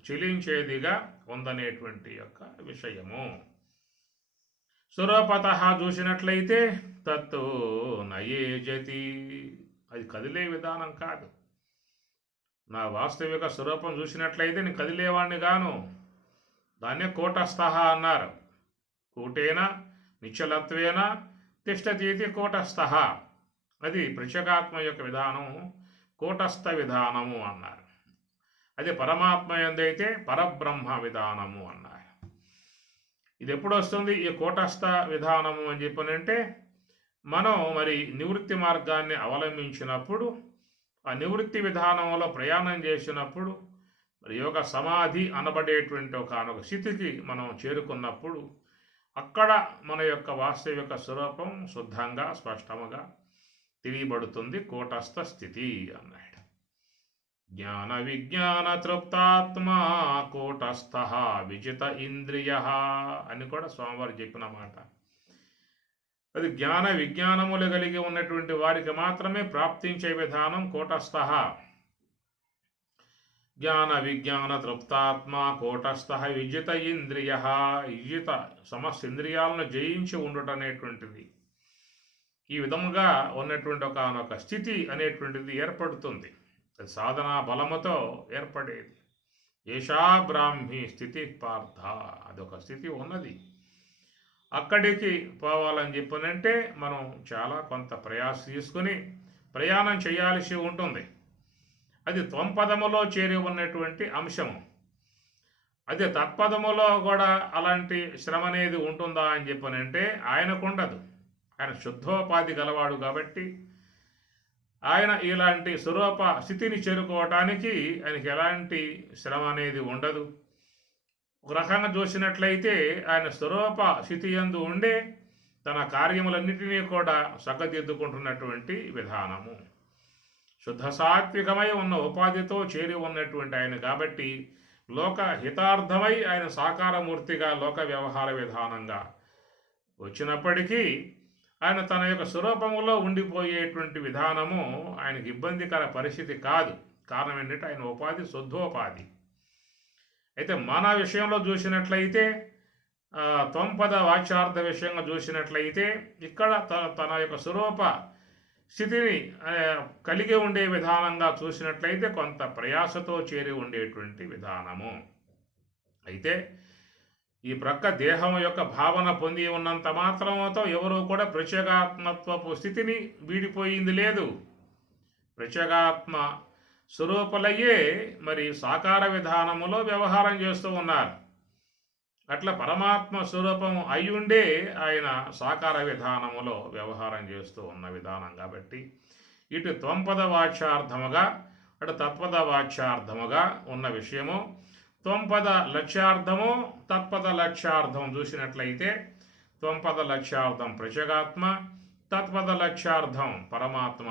చెలించేదిగా ఉందనేటువంటి యొక్క విషయము. స్వరూపత చూసినట్లయితే తత్తు నయేజతి, అది కదిలే విధానం కాదు. నా వాస్తవిక స్వరూపం చూసినట్లయితే నేను కదిలేవాడిని గాను. దాన్నే కూటస్థ అన్నారు. కూటేన నిశ్చలత్వేన తిష్టతీతి కూటస్థ, అది ప్రత్యేగాత్మ యొక్క విధానం, కూటస్థ విధానము అన్నారు. అది పరమాత్మ ఎందైతే పరబ్రహ్మ విధానము అన్నారు. ఇది ఎప్పుడు వస్తుంది ఈ కూటస్థ విధానము అని చెప్పనంటే, మనం మరి నివృత్తి మార్గాన్ని అవలంబించినప్పుడు, ఆ నివృత్తి విధానంలో ప్రయాణం చేసినప్పుడు, మరి యోగ సమాధి అనబడేటువంటి ఒక స్థితికి మనం చేరుకున్నప్పుడు, అక్కడ మన యొక్క వాస్తవిక స్వరూపం శుద్ధంగా స్పష్టముగా తెలియబడుతుంది. కూటస్థ స్థితి అన్నాడు. జ్ఞాన విజ్ఞాన తృప్తాత్మా కూటస్థ విజిత ఇంద్రియ అని కూడా స్వామివారు చెప్పిన మాట. అది జ్ఞాన విజ్ఞానములు కలిగి ఉన్నటువంటి వారికి మాత్రమే ప్రాప్తించే విధానం కూటస్థ. జ్ఞాన విజ్ఞాన తృప్తాత్మ కూటస్థ విజిత ఇంద్రియ. విజిత సమస్త ఇంద్రియాలను జయించి ఉండుట అనేటువంటిది, ఈ విధముగా ఉన్నటువంటి ఒక స్థితి అనేటువంటిది ఏర్పడుతుంది. అది సాధనా బలముతో ఏర్పడేది. ఏషా బ్రాహ్మీ స్థితి పార్థ, అదొక స్థితి ఉన్నది. అక్కడికి పోవాలని చెప్పనంటే మనం చాలా కొంత ప్రయాస తీసుకుని ప్రయాణం చేయాల్సి ఉంటుంది. అది త్వంపదములో చేరి ఉన్నటువంటి అంశము. అదే తత్పదములో కూడా అలాంటి శ్రమ అనేది ఉంటుందా అని చెప్పనంటే ఆయనకు ఉండదు. ఆయన శుద్ధోపాధి గలవాడు కాబట్టి ఆయన ఇలాంటి స్వరూప స్థితిని చేరుకోవటానికి ఆయనకి ఎలాంటి శ్రమ అనేది ఉండదు. ఒక రకంగా చూసినట్లయితే ఆయన స్వరూప స్థితి యందు ఉండే తన కార్యములన్నిటినీ కూడా సగదిద్దుకుంటున్నటువంటి విధానము. శుద్ధ సాత్వికమై ఉన్న ఉపాధితో చేరి ఉన్నటువంటి ఆయన కాబట్టి లోక హితార్థమై ఆయన సాకారమూర్తిగా లోక వ్యవహార విధానంగా వచ్చినప్పటికీ ఆయన తన యొక్క స్వరూపములో ఉండిపోయేటువంటి విధానము ఆయనకి ఇబ్బందికర పరిస్థితి కాదు. కారణం ఏంటంటే ఆయన ఉపాధి శుద్ధోపాధి. అయితే మన విషయంలో చూసినట్లయితే త్వంపద వాచ్యార్థ విషయంగా చూసినట్లయితే ఇక్కడ తన యొక్క స్వరూప స్థితిని కలిగి ఉండే విధానంగా చూసినట్లయితే కొంత ప్రయాసతో చేరి ఉండేటువంటి విధానము. అయితే ఈ ప్రక్క దేహం యొక్క భావన పొంది ఉన్నంత మాత్రముతో ఎవరూ కూడా ప్రత్యేగాత్మత్వపు స్థితిని వీడిపోయింది లేదు. ప్రత్యేగాత్మ స్వరూపులయ్యే మరి సాకార విధానములో వ్యవహారం చేస్తూ ఉన్నారు. అట్లా పరమాత్మ స్వరూపం అయ్యుండే ఆయన సాకార విధానములో వ్యవహారం చేస్తూ ఉన్న విధానం కాబట్టి ఇటు త్వంపద వాచ్యార్థముగా అటు తత్పద వాచ్యార్థముగా ఉన్న విషయము, త్వంపద లక్ష్యార్థము తత్పద లక్ష్యార్థం చూసినట్లయితే త్వంపద లక్ష్యార్థం ప్రత్యేగాత్మ, తత్పద లక్ష్యార్థం పరమాత్మ.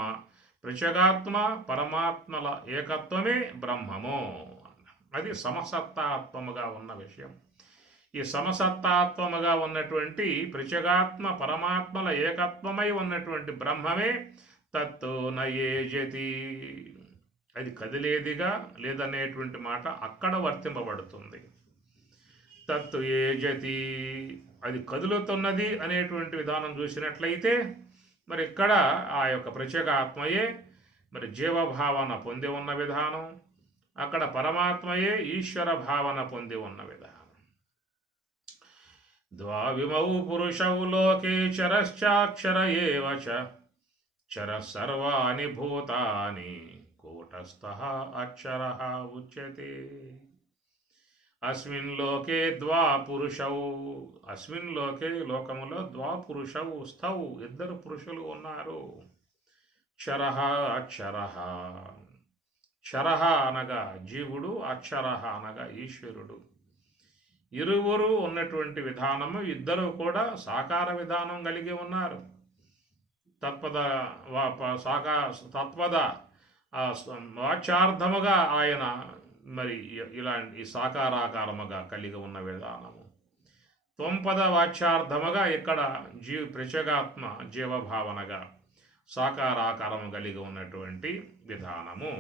ప్రత్యేగాత్మ పరమాత్మల ఏకత్వమే బ్రహ్మము. అది సమసత్తాత్వముగా ఉన్న విషయం. ఈ సమసత్తాత్వముగా ఉన్నటువంటి ప్రత్యేగాత్మ పరమాత్మల ఏకత్వమై ఉన్నటువంటి బ్రహ్మమే తత్తు నయేజతి. అది కదిలేదిగా లేదనేటువంటి మాట అక్కడ వర్తింపబడుతుంది. తత్తు ఏజతి, అది కదులుతున్నది అనేటువంటి విధానం చూసినట్లయితే మరి ఇక్కడ ఆ యొక్క ప్రత్యేగాత్మయే మరి జీవభావన పొంది ఉన్న విధానం, అక్కడ పరమాత్మయే ఈశ్వర భావన పొంది ఉన్న విధానం. ద్వావిమౌ పురుషౌ లోకే చరశ్చాక్షర ఏవ చ చర సర్వాణి భూతాని కూటస్థః అక్షరః ఉచ్యతే. అస్మిన్ లోకే ద్వాపురుషౌ, అస్మిన్ లోకే లోకములో ద్వాపురుషౌ స్థౌ ఇద్దరు పురుషులు ఉన్నారు. క్షరః అక్షరః, క్షరః అనగా జీవుడు, అక్షరః అనగా ఈశ్వరుడు. ఇరువురు ఉన్నటువంటి విధానము, ఇద్దరు కూడా సాకార విధానం కలిగి ఉన్నారు. తత్పద తత్పద వాచ్యార్థముగా ఆయన మరి ఇలాంటి సాకారాకారముగా కలిగి ఉన్న విధానము. త్వంపద వాచ్యార్థముగా ఇక్కడ ప్రత్యేగాత్మ జీవభావనగా సాకారాకారము కలిగి ఉన్నటువంటి విధానము.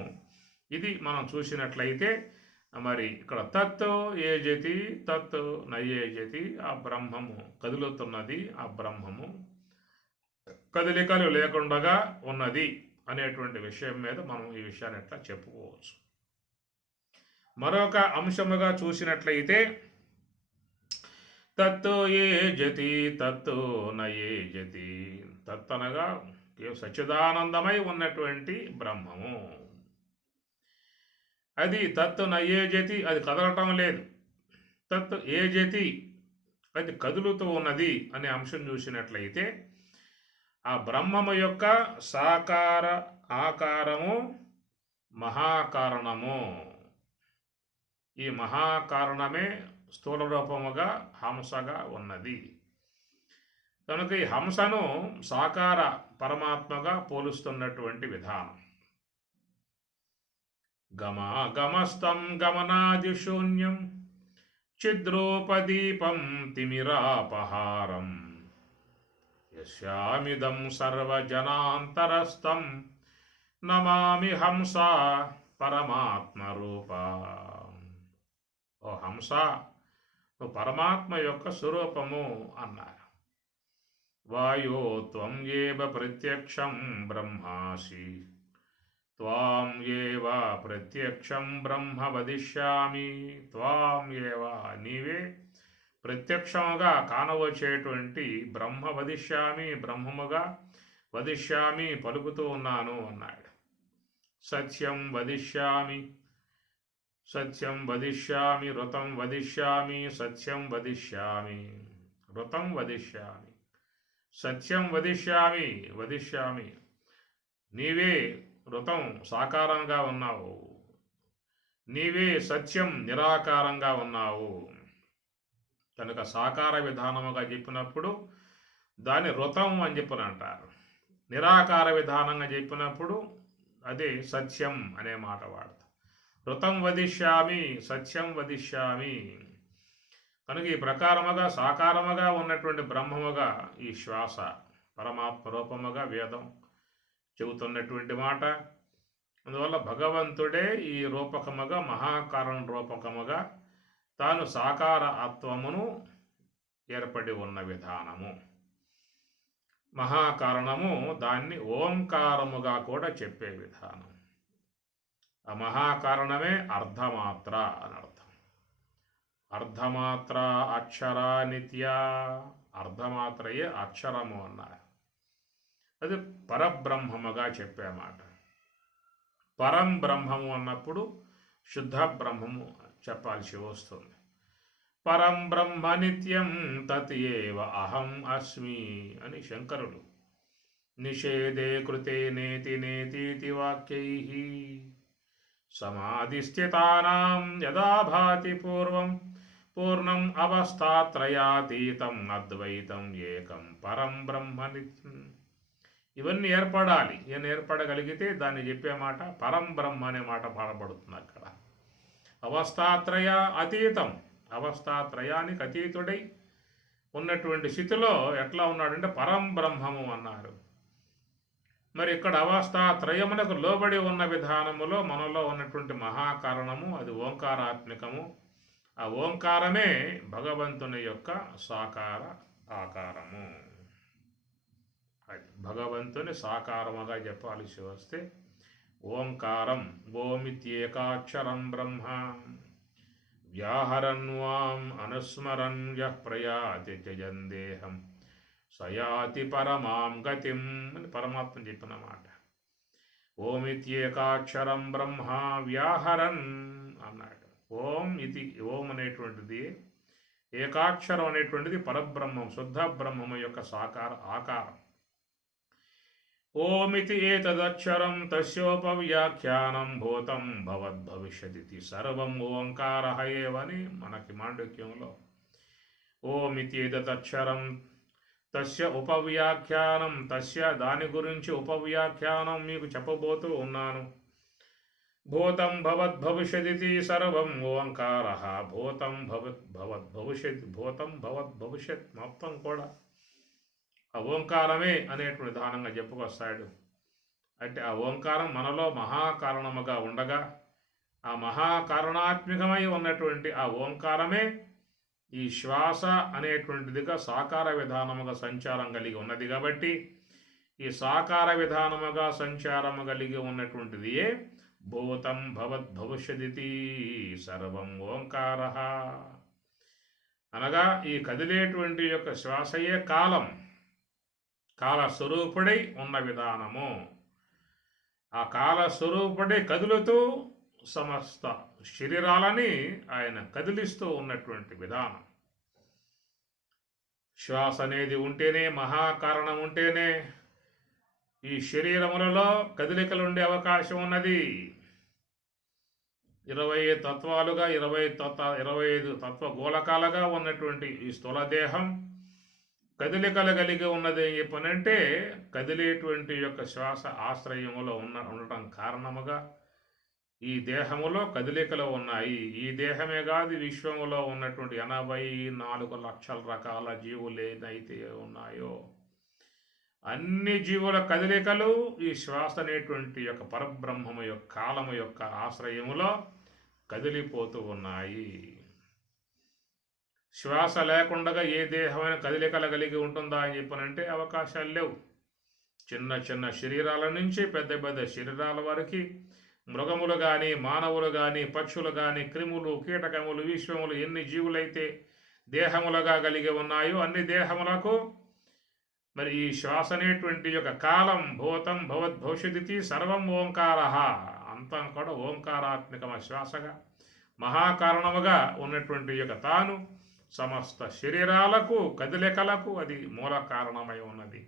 ఇది మనం చూసినట్లయితే మరి ఇక్కడ తత్తు ఏజతి తత్తు నయేజతి, ఆ బ్రహ్మము కదులుతున్నది, ఆ బ్రహ్మము కదలికలు లేకుండా ఉన్నది అనేటువంటి విషయం మీద మనం ఈ విషయాన్ని ఎట్లా చెప్పుకోవచ్చు. మరొక అంశముగా చూసినట్లయితే తత్తు ఏజతి తత్తు నయేజతి, తత్తనగా సచ్చిదానందమై ఉన్నటువంటి బ్రహ్మము. అది తత్తు నయేజతి, అది కదలటం లేదు. తత్తు ఏజతి, అది కదులుతూ ఉన్నది అనే అంశం చూసినట్లయితే ఆ బ్రహ్మము యొక్క సాకార ఆకారము మహాకారణము. ఈ మహాకారణమే స్థూల రూపముగా హంసగా ఉన్నది. కనుక ఈ హంసను సాకార పరమాత్మగా పోలుస్తున్నటువంటి విధానం. గమాగమస్తం గమనాదిశూన్యం చిద్రూపదీపం తిమిరాపహారం యస్యామిదం సర్వజనాంతరస్థం నమామి హంస పరమాత్మరూప. ఓ హంస, నువ్వు పరమాత్మ యొక్క స్వరూపము అన్నారు. వాయో త్వం ఏవ ప్రత్యక్షం బ్రహ్మాసి త్వాం ఏవ ప్రత్యక్షం బ్రహ్మ వదిష్యామి. త్వాం ఏవ, నీవే ప్రత్యక్షముగా కానవచ్చేటువంటి బ్రహ్మ వదిష్యామి, బ్రహ్మముగా వదిష్యామి, పలుకుతూ ఉన్నాను అన్నాడు. సత్యం వదిష్యామి, సత్యం వదిష్యామి, ఋతం వదిష్యామి, సత్యం వదిష్యామి, ఋతం వదిష్యామి, సత్యం వదిష్యామి, వదిష్యామి. నీవే ఋతం సాకారంగా ఉన్నావు, నీవే సత్యం నిరాకారంగా ఉన్నావు. కనుక సాకార విధానముగా చెప్పినప్పుడు దాన్ని ఋతం అని చెప్పని అంటారు. నిరాకార విధానంగా చెప్పినప్పుడు అదే సత్యం అనే మాట వాడతాం. ఋతం వదిష్యామి, సత్యం వదిష్యామి. కనుక ఈ ప్రకారముగా సాకారముగా ఉన్నటువంటి బ్రహ్మముగా ఈ శ్వాస పరమాత్మ రూపముగా వేదం చెబుతున్నటువంటి మాట. అందువల్ల భగవంతుడే ఈ రూపకముగా మహాకారణ రూపకముగా తాను సాకార ఆత్మమును ఏర్పడి ఉన్న విధానము. మహాకారణము దాన్ని ఓంకారముగా కూడా చెప్పే విధానం. ఆ మహాకారణమే అర్ధమాత్ర అని అర్థం. అర్ధమాత్ర అక్షరా నిత్య, అర్ధమాత్రయే అక్షరము అన్నారు. అది పరబ్రహ్మముగా చెప్పే మాట. పరం బ్రహ్మము అన్నప్పుడు శుద్ధ బ్రహ్మము చెప్పాల్సి వస్తుంది. పరం బ్రహ్మ నిత్యం తత్ ఏవ అహం అస్మి అని శంకరుడు నిషేధే కృతే నేతి నేతీతి వాక్యైః సమాధిస్థితానాం యదా భాతి పూర్వం పూర్ణం అవస్థాత్రయాతీతం అద్వైతం ఏకం పరం బ్రహ్మ నిత్యం. ఇవన్నీ ఏర్పడాలి. ఇవన్నీ ఏర్పడగలిగితే దాన్ని చెప్పే మాట పరం బ్రహ్మ అనే మాట పాడబడుతుంది అక్కడ. అవస్థాత్రయ అతీతం, అవస్థాత్రయానికి అతీతుడై ఉన్నటువంటి స్థితిలో ఎట్లా ఉన్నాడంటే పరం బ్రహ్మము అన్నారు. మరి ఇక్కడ అవస్థాత్రయమునకు లోబడి ఉన్న విధానములో మనలో ఉన్నటువంటి మహాకారణము అది ఓంకారాత్మికము. ఆ ఓంకారమే భగవంతుని యొక్క సాకార ఆకారము. అది భగవంతుని సాకారముగా చెప్పాల్సి వస్తే ఓంకారం, ఓమిత్యేకాక్షరం బ్రహ్మ వ్యాహరన్వాం అనుస్మరన్ యః ప్రయాతి జయందేహం సయాతి పరమాం గతిం అని పరమాత్మ చెప్పిన మాట. ఓమిత్యేకాక్షరం బ్రహ్మ వ్యాహరన్ అన్నాడు. ఓం ఇది, ఓం అనేటువంటిది ఏకాక్షరం అనేటువంటిది పరబ్రహ్మం, శుద్ధ బ్రహ్మము యొక్క సాకార ఆకారం. ఓమితి ఏతదక్షరం తస్యోపవ్యాఖ్యానం భూతం భవద్భవిష్యతి సర్వం ఓంకారః ఏవని మనకి మాండూక్యంలో ఓమితి ఏతదక్షరం తస్య ఉపవ్యాఖ్యానం, తస్య దాని గురించి ఉపవ్యాఖ్యానం మీకు చెప్పబోతూ ఉన్నాను. భూతం భవద్భవిష్యతి సర్వం ఓంకారః, భూతం భవద్భవిష్యత్, భూతం భవద్భవిష్యత్ మొత్తం కూడా ఆ ఓంకారమే అనేటువంటి విధానంగా చెప్పుకొస్తాడు. అంటే ఆ ఓంకారం మనలో మహాకారణముగా ఉండగా ఆ మహాకారణాత్మికమై ఉన్నటువంటి ఆ ఓంకారమే ఈ శ్వాస అనేటువంటిదిగా సాకార విధానముగా సంచారం కలిగి ఉన్నది. కాబట్టి ఈ సాకార విధానముగా సంచారము కలిగి ఉన్నటువంటిది ఏ భూతం భవద్భవిష్యతి సర్వం ఓంకారః అనగా ఈ కదిలేటువంటి యొక్క శ్వాసయే కాలం, కాలస్వరూపుడై ఉన్న విధానము. ఆ కాలస్వరూపుడై కదులుతూ సమస్త శరీరాలని ఆయన కదిలిస్తూ ఉన్నటువంటి విధానం. శ్వాస అనేది ఉంటేనే, మహాకారణం ఉంటేనే ఈ శరీరములలో కదలికలు ఉండే అవకాశం ఉన్నది. 20 తత్వాలుగా 25 తత్వ గోళకాలుగా ఉన్నటువంటి ఈ స్థూల దేహం కదలికలు కలిగి ఉన్నది ఏ పనంటే కదిలేటువంటి యొక్క శ్వాస ఆశ్రయములో ఉండటం కారణముగా ఈ దేహములో కదలికలు ఉన్నాయి. ఈ దేహమే కాదు విశ్వములో ఉన్నటువంటి 84 లక్షల రకాల జీవులు ఏదైతే ఉన్నాయో అన్ని జీవుల కదలికలు ఈ శ్వాస అనేటువంటి యొక్క పరబ్రహ్మము యొక్క కాలము యొక్క ఆశ్రయములో కదిలిపోతూ ఉన్నాయి. శ్వాస లేకుండా ఏ దేహమైన కదలికలు కలిగి ఉంటుందా అని చెప్పనంటే అవకాశాలు లేవు. చిన్న చిన్న శరీరాల నుంచి పెద్ద పెద్ద శరీరాల వరకు మృగములు కానీ మానవులు కానీ పక్షులు కానీ క్రిములు కీటకములు విశ్వములు ఎన్ని జీవులైతే దేహములుగా కలిగి ఉన్నాయో అన్ని దేహములకు మరి ఈ శ్వాస అనేటువంటి యొక్క కాలం భూతం భవద్భవిష్యతి సర్వం ఓంకార అంతా కూడా ఓంకారాత్మకమ శ్వాసగా మహాకారణముగా ఉన్నటువంటి యొక్క తాను సమస్త శరీరాలకు కదలికలకు అది మూల కారణమై ఉన్నది.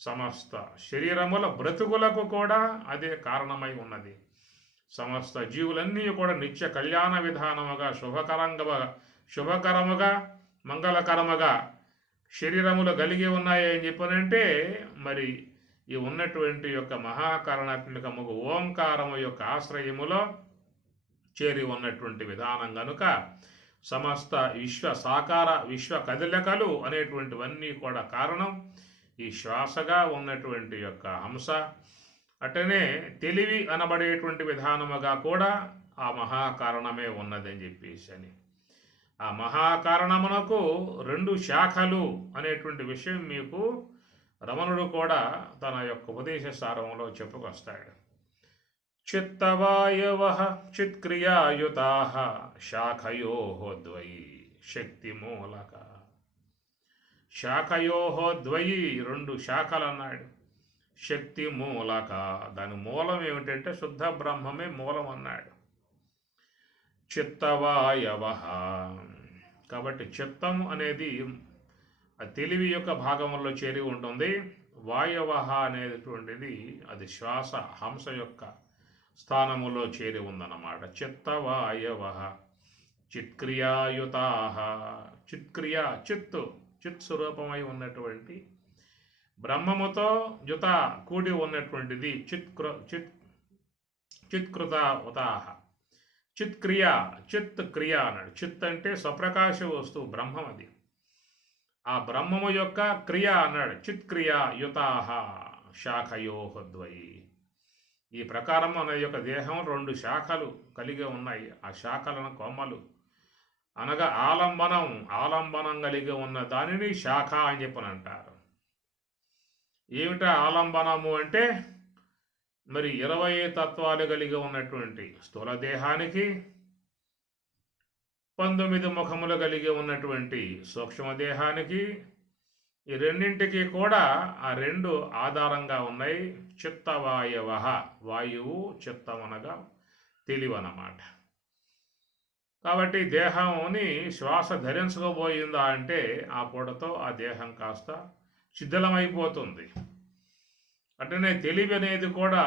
సమస్త శరీరముల బ్రతుకులకు కూడా అదే కారణమై ఉన్నది. సమస్త జీవులన్నీ కూడా నిత్య కళ్యాణ విధానముగా శుభకరముగా మంగళకరముగా శరీరములు కలిగి ఉన్నాయి అని చెప్పనంటే మరి ఈ ఉన్నటువంటి యొక్క మహాకారణాత్మకముగు ఓంకారము యొక్క ఆశ్రయములో చేరి ఉన్నటువంటి విధానం కనుక సమస్త విశ్వ కదలికలు అనేటువంటివన్నీ కూడా కారణం ఈ శ్వాసగా ఉన్నటువంటి యొక్క హంస. అటనే తెలివి అనబడేటువంటి విధానముగా కూడా ఆ మహాకారణమే ఉన్నదని చెప్పేసి అని ఆ మహాకారణమునకు 2 శాఖలు అనేటువంటి విషయం మీకు రమణుడు కూడా తన యొక్క ఉపదేశ సారంలో చెప్పుకొస్తాడు. చిత్తవాయవ చిత్క్రియాయుతా శాఖయో ద్వయి శక్తిమూలక. శాఖయో ద్వయి 2 శాఖలు అన్నాడు. శక్తి మూలక దాని మూలం ఏమిటంటే శుద్ధ బ్రహ్మమే మూలం అన్నాడు. చిత్తవాయవ కాబట్టి చిత్తం అనేది తెలివి యొక్క భాగంలో చేరి ఉంటుంది. వాయవ అనేటువంటిది అది శ్వాస హంస యొక్క స్థానములో చేరి ఉందన్నమాట. చిత్తవాయవ చిత్క్రియాయుతా చిత్ స్వరూపమై ఉన్నటువంటి బ్రహ్మముతో యుత కూడి ఉన్నటువంటిది చిత్కృత ఉతాహ చిత్క్రియ అన్నాడు. చిత్ అంటే స్వప్రకాశ వస్తువు బ్రహ్మం, అది ఆ బ్రహ్మము యొక్క క్రియ అన్నాడు. చిత్క్రియ యుతాహ శాఖయోహద్వయి. ఈ ప్రకారం మన యొక్క దేహం 2 శాఖలు కలిగి ఉన్నాయి. ఆ శాఖలను కొమ్మలు అనగా ఆలంబనం కలిగి ఉన్న దానిని శాఖ అని చెప్పని అంటారు. ఏమిటా ఆలంబనము అంటే మరి 20 తత్వాలు కలిగి ఉన్నటువంటి స్థూల దేహానికి 19 ముఖములు కలిగి ఉన్నటువంటి సూక్ష్మదేహానికి ఈ రెండింటికి కూడా ఆ 2 ఆధారంగా ఉన్నాయి. చిత్తవాయవ వాయువు, చిత్తమనగా తెలివనమాట. కాబట్టి దేహంని శ్వాస ధరించకపోయిందా అంటే ఆ పూటతో ఆ దేహం కాస్త శిథిలమైపోతుంది. అట్లనే తెలివి అనేది కూడా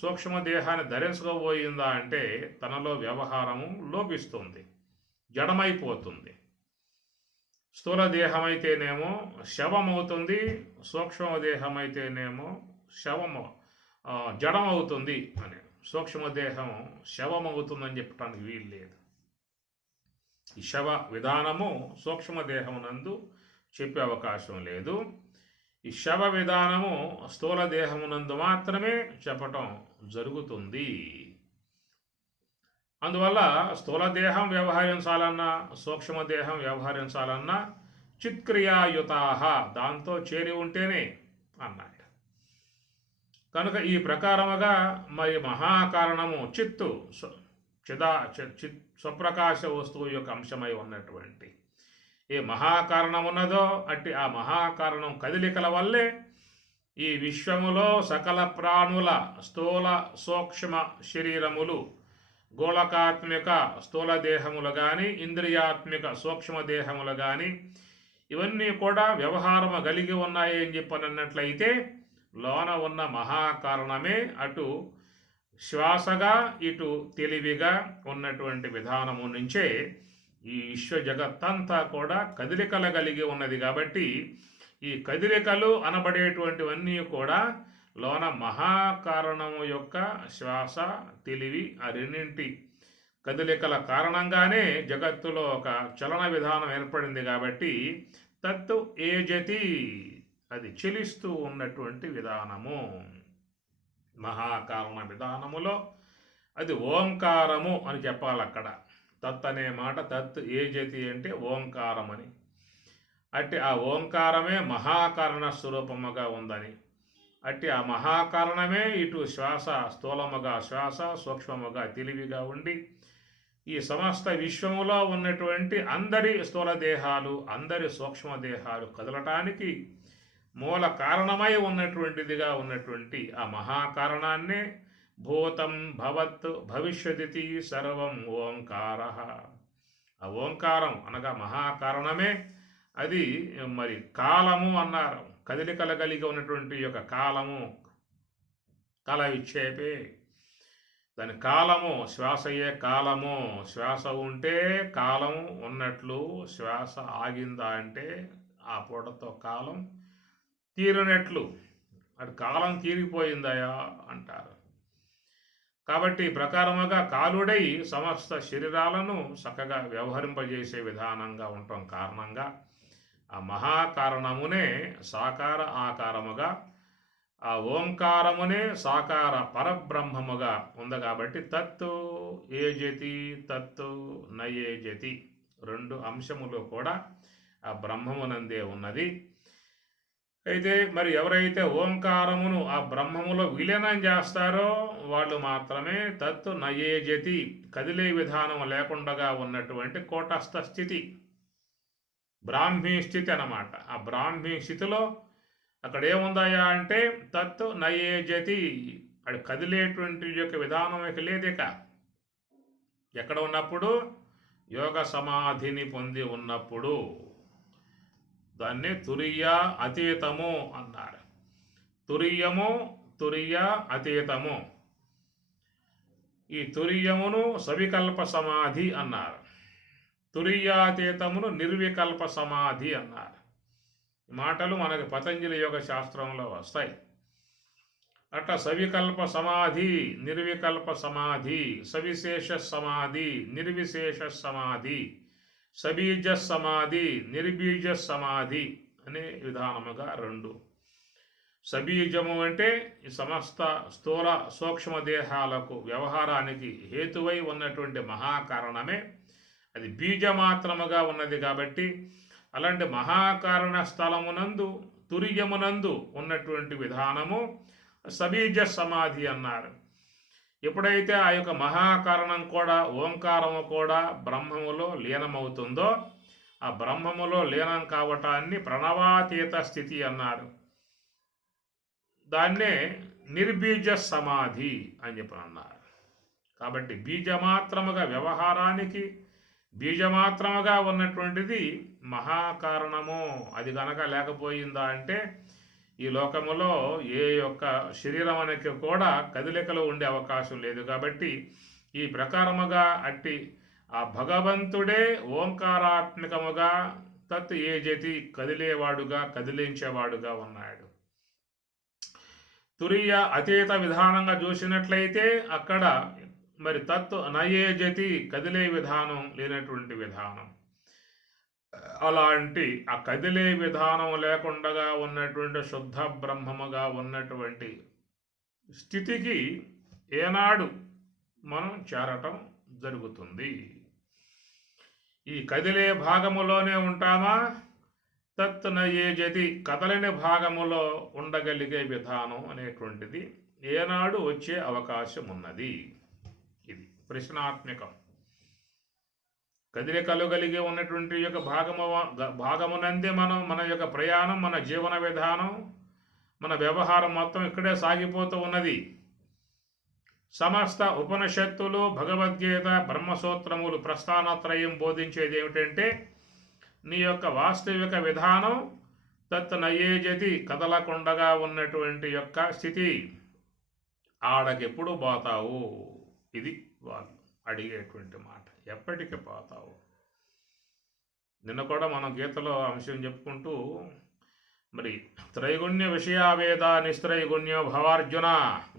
సూక్ష్మదేహాన్ని ధరించకపోయిందా అంటే తనలో వ్యవహారము లోపిస్తుంది, జడమైపోతుంది. స్థూల దేహమైతేనేమో శవమవుతుంది, సూక్ష్మదేహమైతేనేమో జడమవుతుంది అని. సూక్ష్మదేహం శవమవుతుందని చెప్పడానికి వీలు లేదు. ఈ శవ విధానము సూక్ష్మదేహమునందు చెప్పే అవకాశం లేదు. ఈ శవ విధానము స్థూల దేహమునందు మాత్రమే చెప్పటం జరుగుతుంది. అందువల్ల స్థూల దేహం వ్యవహరించాలన్నా సూక్ష్మదేహం వ్యవహరించాలన్నా చిత్క్రియాయుతాహ దాంతో చేరి ఉంటేనే అన్నాడు. కనుక ఈ ప్రకారముగా మరి మహాకారణము చిత్తు స్వప్రకాశ వస్తువు యొక్క అంశమై ఉన్నటువంటి ఏ మహాకారణం ఉన్నదో అట్టి ఆ మహాకారణం కదలికల వల్లే ఈ విశ్వములో సకల ప్రాణుల స్థూల సూక్ష్మ శరీరములు, గోళకాత్మిక స్థూల దేహములు కానీ ఇంద్రియాత్మిక సూక్ష్మదేహములు కానీ ఇవన్నీ కూడా వ్యవహారము కలిగి ఉన్నాయి అని చెప్పనన్నట్లయితే లోన ఉన్న మహాకారణమే అటు శ్వాసగా ఇటు తెలివిగా ఉన్నటువంటి విధానము నుంచే ఈ విశ్వ జగత్తంతా కూడా కదలికలు కలిగి ఉన్నది. కాబట్టి ఈ కదలికలు అనబడేటువంటివన్నీ కూడా లోన మహాకారణము యొక్క శ్వాస, తెలివి ఆ రెండింటి కదలికల కారణంగానే జగత్తులో ఒక చలన విధానం ఏర్పడింది కాబట్టి తత్తు ఏజతి, అది చెలిస్తూ ఉన్నటువంటి విధానము. మహాకారణ విధానములో అది ఓంకారము అని చెప్పాలి. అక్కడ తత్ అనే మాట, తత్ ఏజతి అంటే ఓంకారం అని. అట్టి ఆ ఓంకారమే మహాకారణ స్వరూపముగా ఉందని, అట్టి ఆ మహాకారణమే ఇటు శ్వాస స్థూలముగా శ్వాస, సూక్ష్మముగా తెలివిగా ఉండి ఈ సమస్త విశ్వములో ఉన్నటువంటి అందరి స్థూల దేహాలు, అందరి సూక్ష్మ దేహాలు కదలటానికి మూల కారణమై ఉన్నటువంటిదిగా ఉన్నటువంటి ఆ మహాకారణాన్నే భూతం భవత్ భవిష్యదితి సర్వం ఓంకార. ఆ ఓంకారం అనగా మహాకారణమే. అది మరి కాలము అన్నారు. కదలికలు కలిగి ఉన్నటువంటి యొక్క కాలము, కల విక్షేపే, దాని కాలము శ్వాసయే కాలము. శ్వాస ఉంటే కాలం ఉన్నట్లు, శ్వాస ఆగిందా అంటే ఆ పూటతో కాలం తీరినట్లు. అది కాలం తీరిపోయిందయా అంటారు. కాబట్టి ప్రకారముగా కాలుడై సమస్త శరీరాలను చక్కగా వ్యవహరింపజేసే విధానంగా ఉండటం కారణంగా ఆ మహాకారణమునే సాకార ఆకారముగా, ఆ ఓంకారమునే సాకార పరబ్రహ్మముగా ఉంది. కాబట్టి తత్తు ఏజతి తత్తు నయేజతి, రెండు అంశములు కూడా ఆ బ్రహ్మమునందే ఉన్నది. అయితే మరి ఎవరైతే ఓంకారమును ఆ బ్రహ్మములో విలీనం చేస్తారో వాళ్ళు మాత్రమే తత్తు నయేజతి, కదిలే విధానం లేకుండా ఉన్నటువంటి కూటస్థ స్థితి, బ్రాహ్మీ స్థితి అన్నమాట. ఆ బ్రాహ్మీ స్థితిలో అక్కడ ఏముందాయా అంటే తత్తు నయేజతి, అది కదిలేటువంటి యొక్క విధానం ఇక లేదిక. ఎక్కడ ఉన్నప్పుడు? యోగ సమాధిని పొంది ఉన్నప్పుడు. దాన్ని తురియ అతీతము అన్నారు. తురియము, తురియ అతీతము. ఈ తురియమును సవికల్ప సమాధి అన్నారు. తురియాతీతమును నిర్వికల్ప సమాధి అన్నారు. ఈ మాటలు మనకి పతంజలి యోగ శాస్త్రంలో వస్తాయి. అట్లా సవికల్ప సమాధి, నిర్వికల్ప సమాధి, సవిశేష సమాధి, నిర్విశేష సమాధి, సబీజ సమాధి, నిర్బీజ సమాధి అనే విధానముగా రెండు. సబీజము అంటే ఈ సమస్త స్థూల సూక్ష్మ దేహాలకు వ్యవహారానికి హేతువై ఉన్నటువంటి మహాకారణమే. అది బీజమాత్రముగా ఉన్నది కాబట్టి అలాంటి మహాకారణ స్థలమునందు తురియమునందు ఉన్నటువంటి విధానము సబీజ సమాధి అన్నారు. ఎప్పుడైతే ఆ యొక్క మహాకారణం కూడా ఓంకారము కూడా బ్రహ్మములో లీనమవుతుందో ఆ బ్రహ్మములో లీనం కావటాన్ని ప్రణవాతీత స్థితి అన్నారు. దాన్నే నిర్బీజ సమాధి అని చెప్పి అన్నారు. కాబట్టి బీజమాత్రముగా వ్యవహారానికి బీజమాత్రముగా ఉన్నటువంటిది మహాకారణము. అది గనక లేకపోయిందా అంటే ఈ లోకములో ఏ యొక్క శరీరమునికి కూడా కదలికలు ఉండే అవకాశం లేదు. కాబట్టి ఈ ప్రకారముగా అట్టి ఆ భగవంతుడే ఓంకారాత్మకముగా తత్ ఏజతి, కదిలేవాడుగా కదిలించేవాడుగా ఉన్నాడు. తురియ అతీత విధానంగా చూసినట్లయితే అక్కడ మరి తత్ నయేజతి, కదిలే విధానం లేనటువంటి విధానం. అలాంటి ఆ కదిలే విధానం లేకుండా ఉన్నటువంటి శుద్ధ బ్రహ్మముగా ఉన్నటువంటి స్థితికి ఏనాడు మనం చేరటం జరుగుతుంది? ఈ కదిలే భాగములోనే ఉంటామా? తత్ నయేజతి, కదలని భాగములో ఉండగలిగే విధానం అనేటువంటిది ఏనాడు వచ్చే అవకాశం ఉన్నది? ఇది ప్రశ్నాత్మకం. కదలికలు కలిగి ఉన్నటువంటి యొక్క భాగమునందే మనం మన యొక్క ప్రయాణం, మన జీవన విధానం, మన వ్యవహారం మొత్తం ఇక్కడే సాగిపోతూ ఉన్నది. సమస్త ఉపనిషత్తులు, భగవద్గీత, బ్రహ్మసూత్రములు, ప్రస్థానత్రయం బోధించేది ఏమిటంటే నీ యొక్క వాస్తవిక విధానం తత్ నయేజతి, కదలకుండగా ఉన్నటువంటి యొక్క స్థితి. ఆడకెప్పుడు పోతావు? ఇది వాళ్ళు అడిగేటువంటి మాట. ఎప్పటికి పోతావు? నిన్న కూడా మనం గీతలో అంశం చెప్పుకుంటూ మరి త్రైగుణ్య విషయావేద నిస్త్రైగుణ్యో భవార్జున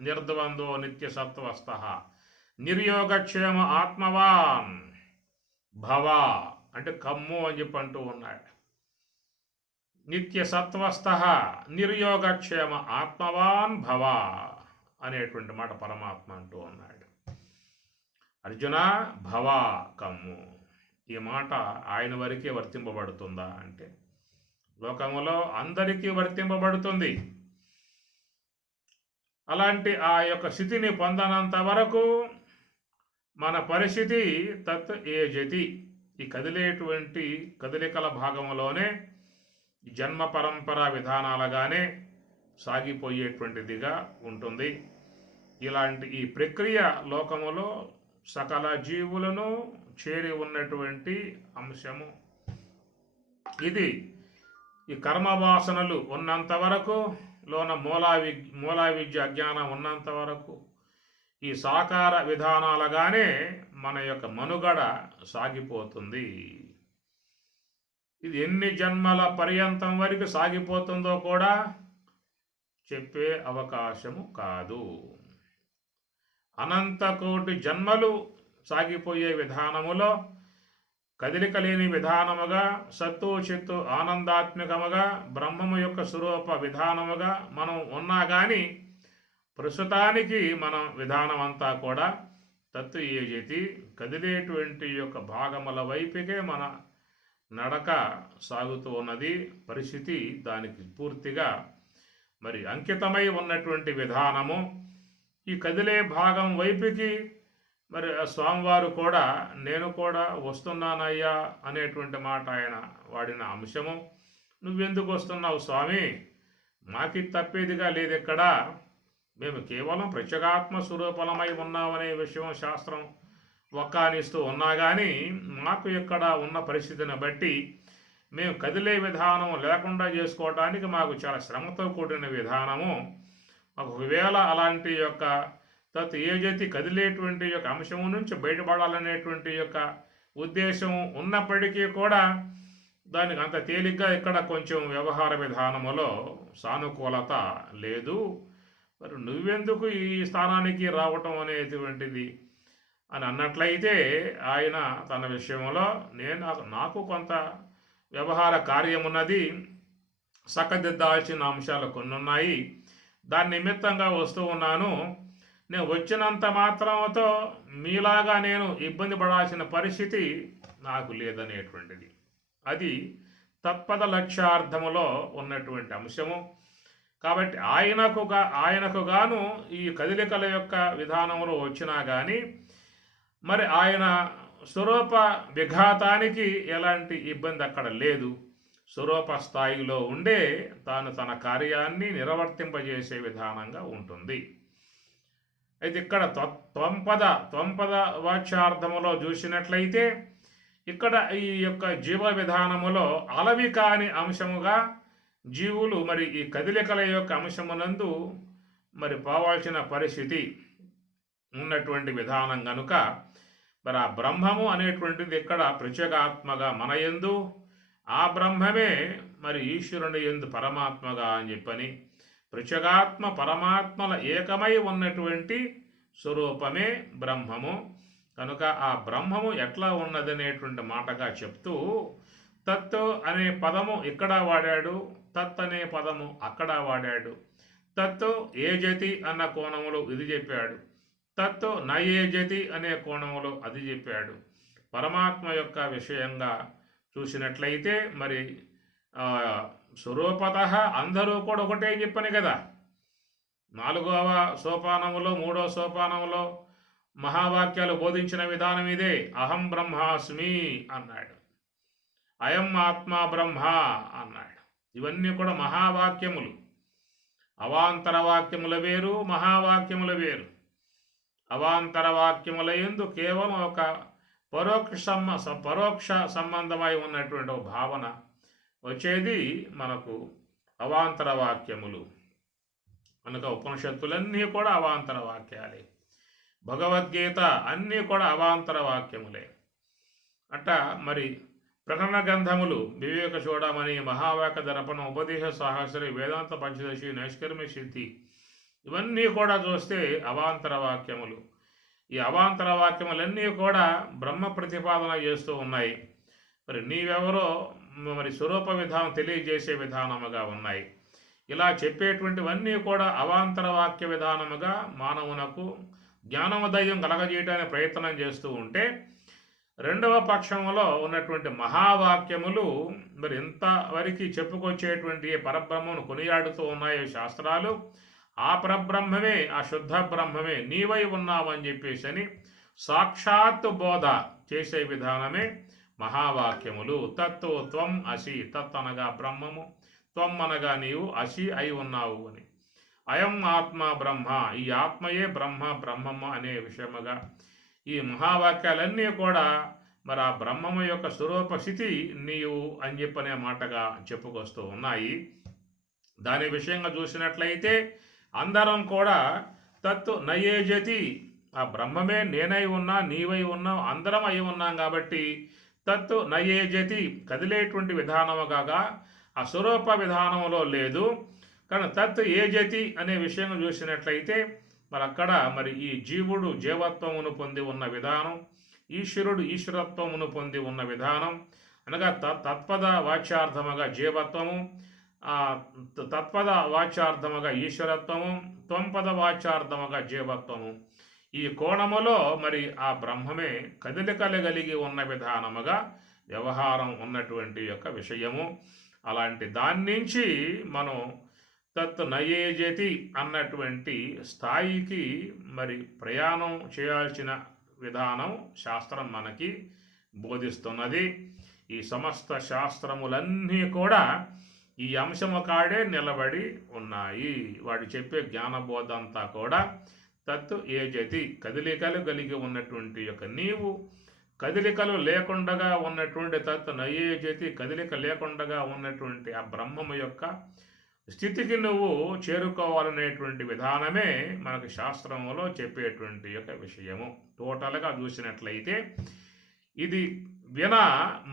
నిర్ద్వందో నిత్యసత్వస్థ నిర్యోగక్షేమ ఆత్మవాన్ భవ అంటే కమ్ము అని చెప్పి అంటూ ఉన్నాడు. నిత్యసత్వస్థ నిర్యోగక్షేమ ఆత్మవాన్ భవ అనేటువంటి మాట పరమాత్మ అంటూ ఉన్నాడు. అర్జున భవ కమ్ము, ఈ మాట ఆయన వరకే వర్తింపబడుతుందా అంటే లోకములో అందరికీ వర్తింపబడుతుంది. అలాంటి ఆ యొక్క స్థితిని పొందనంత వరకు మన పరిస్థితి తత్ ఏజతి, ఈ కదిలేటువంటి కదలికల భాగంలోనే జన్మ పరంపర విధానాలుగానే సాగిపోయేటువంటిదిగా ఉంటుంది. ఇలాంటి ఈ ప్రక్రియ లోకములో సకల జీవులను చేరి ఉన్నటువంటి అంశము ఇది. ఈ కర్మవాసనలు ఉన్నంత వరకు లోన మూలా విద్య అజ్ఞానం ఉన్నంత వరకు ఈ సాకార విధానాలుగానే మన యొక్క మనుగడ సాగిపోతుంది. ఇది ఎన్ని జన్మల పర్యంతం వరకు సాగిపోతుందో కూడా చెప్పే అవకాశము కాదు. అనంత కోటి జన్మలు సాగిపోయే విధానములో కదలిక లేని విధానముగా సత్తు చిత్తు ఆనందాత్మకముగా బ్రహ్మము యొక్క స్వరూప విధానముగా మనం ఉన్నా కానీ ప్రస్తుతానికి మనం విధానం అంతా కూడా తత్తు ఏజతి కదిలేటువంటి యొక్క భాగముల వైపుకే మన నడక సాగుతూ ఉన్నది. పరిస్థితి దానికి పూర్తిగా మరి అంకితమై ఉన్నటువంటి విధానము. ఈ కదిలే భాగం వైపుకి మరి స్వామివారు కూడా నేను కూడా వస్తున్నానయ్యా అనేటువంటి మాట ఆయన వాడిన అంశము. నువ్వెందుకు వస్తున్నావు స్వామి, మాకి తప్పేదిగా లేదు ఎక్కడ, మేము కేవలం ప్రత్యేగాత్మ స్వరూపలమై ఉన్నామనే విషయం శాస్త్రం వక్కానిస్తూ ఉన్నా కానీ మాకు ఇక్కడ ఉన్న పరిస్థితిని బట్టి మేము కదిలే విధానం లేకుండా చేసుకోవడానికి మాకు చాలా శ్రమతో కూడిన విధానము. ఒకవేళ అలాంటి యొక్క తత్ ఏజతి కదిలేటువంటి యొక్క అంశము నుంచి బయటపడాలనేటువంటి యొక్క ఉద్దేశం ఉన్నప్పటికీ కూడా దానికి అంత తేలిగ్గా ఇక్కడ కొంచెం వ్యవహార విధానములో సానుకూలత లేదు. మరి నువ్వెందుకు ఈ స్థానానికి రావటం అనేటువంటిది అని అన్నట్లయితే ఆయన తన విషయంలో నాకు కొంత వ్యవహార కార్యమున్నది, చక్కదిద్దాల్సిన అంశాలు కొన్ని ఉన్నాయి, దాని నిమిత్తంగా వస్తూ ఉన్నాను. నేను వచ్చినంత మాత్రంతో మీలాగా నేను ఇబ్బంది పడాల్సిన పరిస్థితి నాకు లేదనేటువంటిది అది తత్పద లక్ష్యార్థములో ఉన్నటువంటి అంశము. కాబట్టి ఆయనకు గాను ఈ కదలికల యొక్క విధానంలో వచ్చినా కానీ మరి ఆయన స్వరూప విఘాతానికి ఎలాంటి ఇబ్బంది అక్కడ లేదు. స్వరూప స్థాయిలో ఉండే తాను తన కార్యాన్ని నిర్వర్తింపజేసే విధానంగా ఉంటుంది. అయితే ఇక్కడ త్వంపద వాచ్యార్థములో చూసినట్లయితే ఇక్కడ ఈ యొక్క జీవ విధానములో అలవి కాని అంశముగా జీవులు మరి ఈ కదలికల యొక్క అంశమునందు మరి పోవాల్సిన పరిస్థితి ఉన్నటువంటి విధానం కనుక మరి ఆ బ్రహ్మము అనేటువంటిది ఇక్కడ ప్రత్యేగాత్మగా మన యందు, ఆ బ్రహ్మమే మరి ఈశ్వరుని యందు పరమాత్మగా అని చెప్పని ప్రత్యేగాత్మ పరమాత్మల ఏకమై ఉన్నటువంటి స్వరూపమే బ్రహ్మము. కనుక ఆ బ్రహ్మము ఎట్లా ఉన్నదనేటువంటి మాటగా చెప్తూ తత్ అనే పదము ఇక్కడ వాడాడు, తత్ అనే పదము అక్కడ వాడాడు. తత్ ఏజతి అన్న కోణములో ఇది చెప్పాడు, తత్ నయేజతి అనే కోణములో అది చెప్పాడు. పరమాత్మ యొక్క విషయంగా చూసినట్లయితే మరి స్వరూపత అందరూ కూడా ఒకటే చెప్పని కదా. 4వ సోపానములో 3వ సోపానములో మహావాక్యాలు బోధించిన విధానం ఇదే. అహం బ్రహ్మాస్మి అన్నాడు, అయం ఆత్మా బ్రహ్మ అన్నాడు. ఇవన్నీ కూడా మహావాక్యములు. అవాంతర వాక్యముల వేరు, మహావాక్యముల వేరు. అవాంతర వాక్యముల యందు కేవలం ఒక పరోక్ష సంబంధమై ఉన్నటువంటి ఒక భావన వచ్చేది మనకు అవాంతర వాక్యములు. కనుక ఉపనిషత్తులన్నీ కూడా అవాంతర వాక్యాలే, భగవద్గీత అన్నీ కూడా అవాంతర వాక్యములే. అట్ట మరి ప్రకరణ గ్రంథములు వివేక చూడమని, మహావాక్య దర్పణం, ఉపదేశ సాహసరి, వేదాంత పంచదశి, నైష్కర్మ్య సిద్ధి, ఇవన్నీ కూడా చూస్తే అవాంతర వాక్యములు. ఈ అవాంతర వాక్యములన్నీ కూడా బ్రహ్మ ప్రతిపాదన చేస్తూ ఉన్నాయి. మరి నీవెవరో మరి స్వరూప విధానం తెలియజేసే విధానముగా ఉన్నాయి. ఇలా చెప్పేటువంటివన్నీ కూడా అవాంతర వాక్య విధానముగా మానవునకు జ్ఞానోదయం కలగజేయడానికి ప్రయత్నం చేస్తూ ఉంటే, రెండవ పక్షంలో ఉన్నటువంటి మహావాక్యములు మరి ఇంతవరకు చెప్పుకొచ్చేటువంటి పరబ్రహ్మను కొనియాడుతూ ఉన్నాయి శాస్త్రాలు. ఆ పరబ్రహ్మమే, ఆ శుద్ధ బ్రహ్మమే నీవై ఉన్నావని చెప్పేసి అని సాక్షాత్ బోధ చేసే విధానమే మహావాక్యములు. తత్తో త్వం అసి, తత్ అనగా బ్రహ్మము, త్వం అనగా నీవు, అసి అయి ఉన్నావు అని. అయం ఆత్మ బ్రహ్మ, ఈ ఆత్మయే బ్రహ్మ, బ్రహ్మము అనే విషయముగా ఈ మహావాక్యాలన్నీ కూడా మరి ఆ బ్రహ్మము యొక్క స్వరూప స్థితి నీవు అని చెప్పనే మాటగా చెప్పుకొస్తూ ఉన్నాయి. దాని విషయంగా చూసినట్లయితే అందరం కూడా తత్తు నయేజతి, ఆ బ్రహ్మమే నేనై ఉన్నా, నీవై ఉన్నావు, అందరం అయి ఉన్నాం కాబట్టి తత్తు నయేజతి, కదిలేటువంటి విధానము కాగా ఆ స్వరూప విధానంలో లేదు. కానీ తత్ ఏజతి అనే విషయం చూసినట్లయితే మరి అక్కడ మరి ఈ జీవుడు జీవత్వమును పొంది ఉన్న విధానం, ఈశ్వరుడు ఈశ్వరత్వమును పొంది ఉన్న విధానం అనగా తత్పద వాచ్యార్థముగా జీవత్వము, తత్పద వాచ్యార్థముగా ఈశ్వరత్వము, త్వంపద వాచ్యార్థముగా జీవత్వము. ఈ కోణములో మరి ఆ బ్రహ్మమే కదలికలు ఉన్న విధానముగా వ్యవహారం ఉన్నటువంటి యొక్క విషయము. అలాంటి దాని నుంచి మనం తత్ నయేజతి అన్నటువంటి స్థాయికి మరి ప్రయాణం చేయాల్సిన విధానం శాస్త్రం మనకి బోధిస్తున్నది. ఈ సమస్త శాస్త్రములన్నీ కూడా ఈ అంశము కాడే నిలబడి ఉన్నాయి. వాడు చెప్పే జ్ఞానబోధ అంతా కూడా తత్ ఏజతి, కదలికలు కలిగి ఉన్నటువంటి యొక్క నీవు, కదలికలు లేకుండా ఉన్నటువంటి తత్ నయేజతి, కదలిక లేకుండా ఉన్నటువంటి ఆ బ్రహ్మము యొక్క స్థితికి నువ్వు చేరుకోవాలనేటువంటి విధానమే మనకు శాస్త్రంలో చెప్పేటువంటి యొక్క విషయము. టోటల్గా చూసినట్లయితే ఇది విన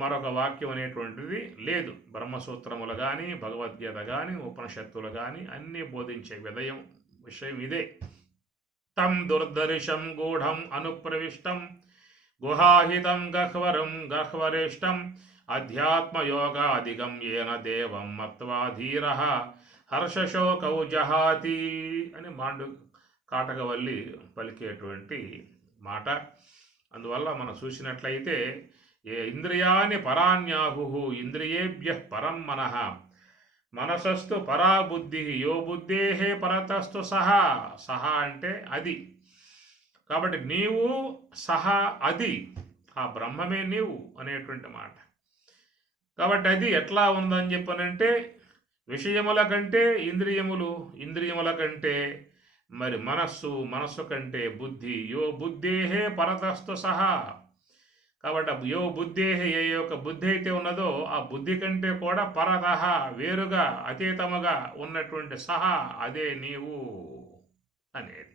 మరొక వాక్యం అనేటువంటిది లేదు. బ్రహ్మసూత్రములు కానీ, భగవద్గీత కానీ, ఉపనిషత్తులు కానీ అన్నీ బోధించే విషయం ఇదే. తం దుర్దర్శం గూఢం అనుప్రవిష్టం గుహాహితం గహ్వరం గహ్వరేష్టం అధ్యాత్మయోగాదిగం ఏన దేవం మత్వా ధీరః హర్షశోకౌ జహాతి అని మాండు కాటకవల్లి పలికేటువంటి మాట. అందువల్ల మనం చూసినట్లయితే ఇంద్రియాని పరాన్యాహు ఇంద్రియేభ్య పరం మనః మనసస్తు పరా బుద్ధి యో బుద్ధేహే పరతస్తు సహా. సహా అంటే అది. కాబట్టి నీవు సహా అది, ఆ బ్రహ్మమే నీవు అనేటువంటి మాట. కాబట్టి అది ఎట్లా ఉందని చెప్పనంటే విషయముల కంటే ఇంద్రియములు, ఇంద్రియముల కంటే మరి మనస్సు కంటే బుద్ధి, యో బుద్ధేహే పరతస్తు సహా. కాబట్టి యో బుద్ధేహే, ఏ యొక్క బుద్ధి అయితే ఉన్నదో ఆ బుద్ధి కంటే కూడా పరతః వేరుగా అతీతముగా ఉన్నటువంటి సహా అదే నీవు అనేది.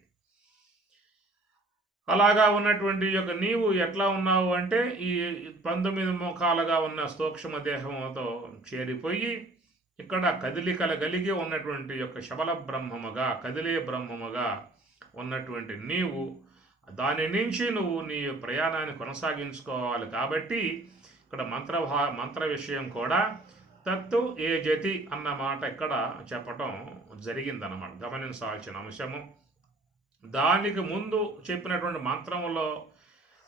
అలాగా ఉన్నటువంటి యొక్క నీవు ఎట్లా ఉన్నావు అంటే ఈ 19 ముఖాలుగా ఉన్న సూక్ష్మ దేహంతో చేరిపోయి ఇక్కడ కదలికలు కలిగి ఉన్నటువంటి యొక్క శబల బ్రహ్మముగా, కదిలే బ్రహ్మముగా ఉన్నటువంటి నీవు, దాని నుంచి నువ్వు నీ ప్రయాణాన్ని కొనసాగించుకోవాలి. కాబట్టి ఇక్కడ మంత్ర విషయం కూడా తత్తు ఏజతి అన్న మాట ఇక్కడ చెప్పటం జరిగిందన్నమాట. గమనించాల్సిన అంశము. దానికి ముందు చెప్పినటువంటి మంత్రంలో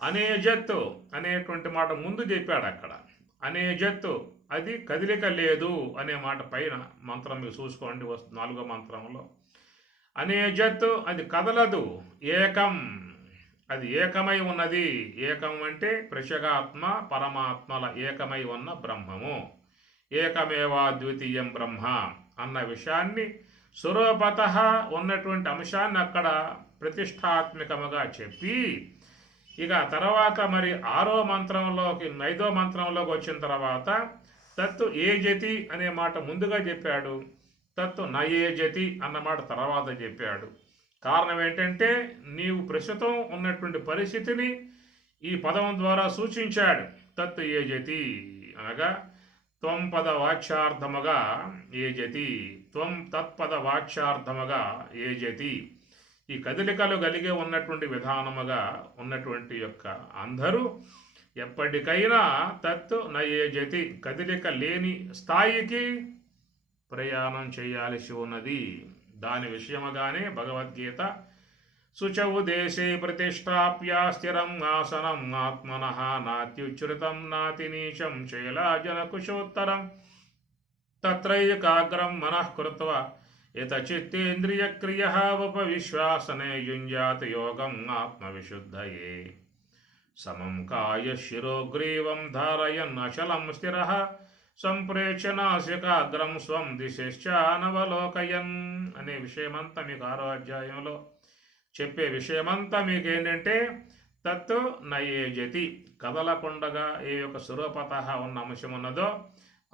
అనేజత్తు అనేటువంటి మాట ముందు చెప్పాడు. అక్కడ అనేజత్తు అది కదిలిక లేదు అనే మాట పైన మంత్రం మీరు చూసుకోండి, 4వ మంత్రంలో అనేజత్తు అది కదలదు, ఏకం అది ఏకమై ఉన్నది. ఏకం అంటే ప్రశగాత్మ పరమాత్మల ఏకమై ఉన్న బ్రహ్మము, ఏకమేవా ద్వితీయం బ్రహ్మ అన్న విషయాన్ని స్వరూపత ఉన్నటువంటి అంశాన్ని అక్కడ ప్రతిష్టాత్మకముగా చెప్పి ఇక తర్వాత మరి 6వ మంత్రంలోకి 5వ మంత్రంలోకి వచ్చిన తర్వాత తత్తు ఏజతి అనే మాట ముందుగా చెప్పాడు, తత్తు నయేజతి అన్నమాట తర్వాత చెప్పాడు. కారణం ఏంటంటే నీవు ప్రస్తుతం ఉన్నటువంటి పరిస్థితిని ఈ పదం ద్వారా సూచించాడు. తత్తు ఏజతి అనగా త్వం పద వాచ్యార్థముగా ఏజతి, త్వం తత్పద వాచ్యార్థముగా ఏజతి. ఈ కదలికలు కలిగి ఉన్నటువంటి విధానముగా ఉన్నటువంటి యొక్క అందరూ ఎప్పటికైనా తత్ నయేజతి, కదలిక లేని స్థాయికి ప్రయాణం చేయాల్సి ఉన్నది. దాని విషయముగానే భగవద్గీత శుచౌ దేశే ప్రతిష్టాప్య స్థిరం ఆసనం ఆత్మనః నాత్యుచ్ఛ్రితం నాతి నీచం శైలాజనకుశోత్తరం తత్రైకాగ్రం మనః కృత్వా యతచిత్తేంద్రియక్రియః ఉపవిశ్వాసనే యుంజాత్ యోగం ఆత్మవిశుద్ధయే సమం కాయశిరోగ్రీవం ధారయన్ అచలం స్థిరః సంప్రేక్ష నాసికాగ్రం స్వం దిశశ్చానవలోకయన్ అనే విషయమంతా మీకు 6వ అధ్యాయంలో చెప్పే విషయమంతా మీకు ఏంటంటే తత్తు నయేజతి, కదలకుండగా ఏ యొక్క సురూపత ఉన్న అంశం ఉన్నదో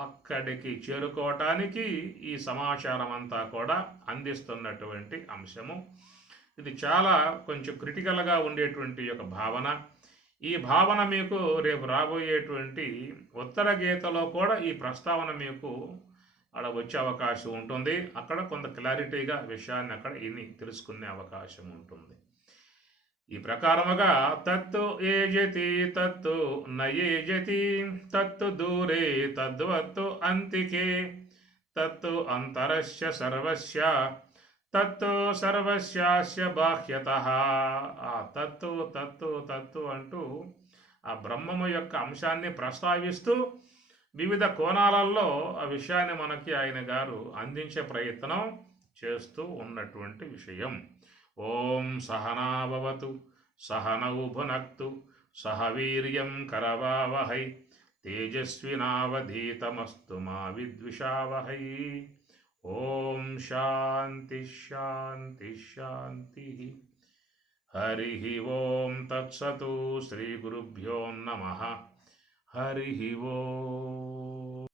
అక్కడికి చేరుకోవటానికి ఈ సమాచారం అంతా కూడా అందిస్తున్నటువంటి అంశము. ఇది చాలా కొంచెం క్రిటికల్గా ఉండేటువంటి యొక్క భావన. ఈ భావన మీకు రేపు రాబోయేటువంటి ఉత్తర గీతలో కూడా ఈ ప్రస్తావన మీకు అక్కడ వచ్చే అవకాశం ఉంటుంది. అక్కడ కొంత క్లారిటీగా విషయాన్ని అక్కడ ఇన్ని తెలుసుకునే అవకాశం ఉంటుంది. ఈ ప్రకారముగా తత్తు ఏజతి తత్తు నయేజతి తత్తు దూరే తద్వత్తు అంతికే తత్తు అంతరస్య సర్వస్య తత్తు సర్వస్యాస్య బాహ్యతః. ఆ తత్తు తత్తు తత్తు అంటూ ఆ బ్రహ్మము యొక్క అంశాన్ని ప్రస్తావిస్తూ వివిధ కోణాలలో ఆ విషయాన్ని మనకి ఆయన గారు అందించే ప్రయత్నం చేస్తూ ఉన్నటువంటి విషయం. ఓం సహనాభవతు సహనౌ భునక్తు సహ వీర్యం కరవావహై తేజస్వినావధీతమస్తు మా విద్విషావహై. ఓం శాంతి శాంతి శాంతి. హరి ఓం తత్సతు. శ్రీ గురుభ్యో నమః. హరి ఓం.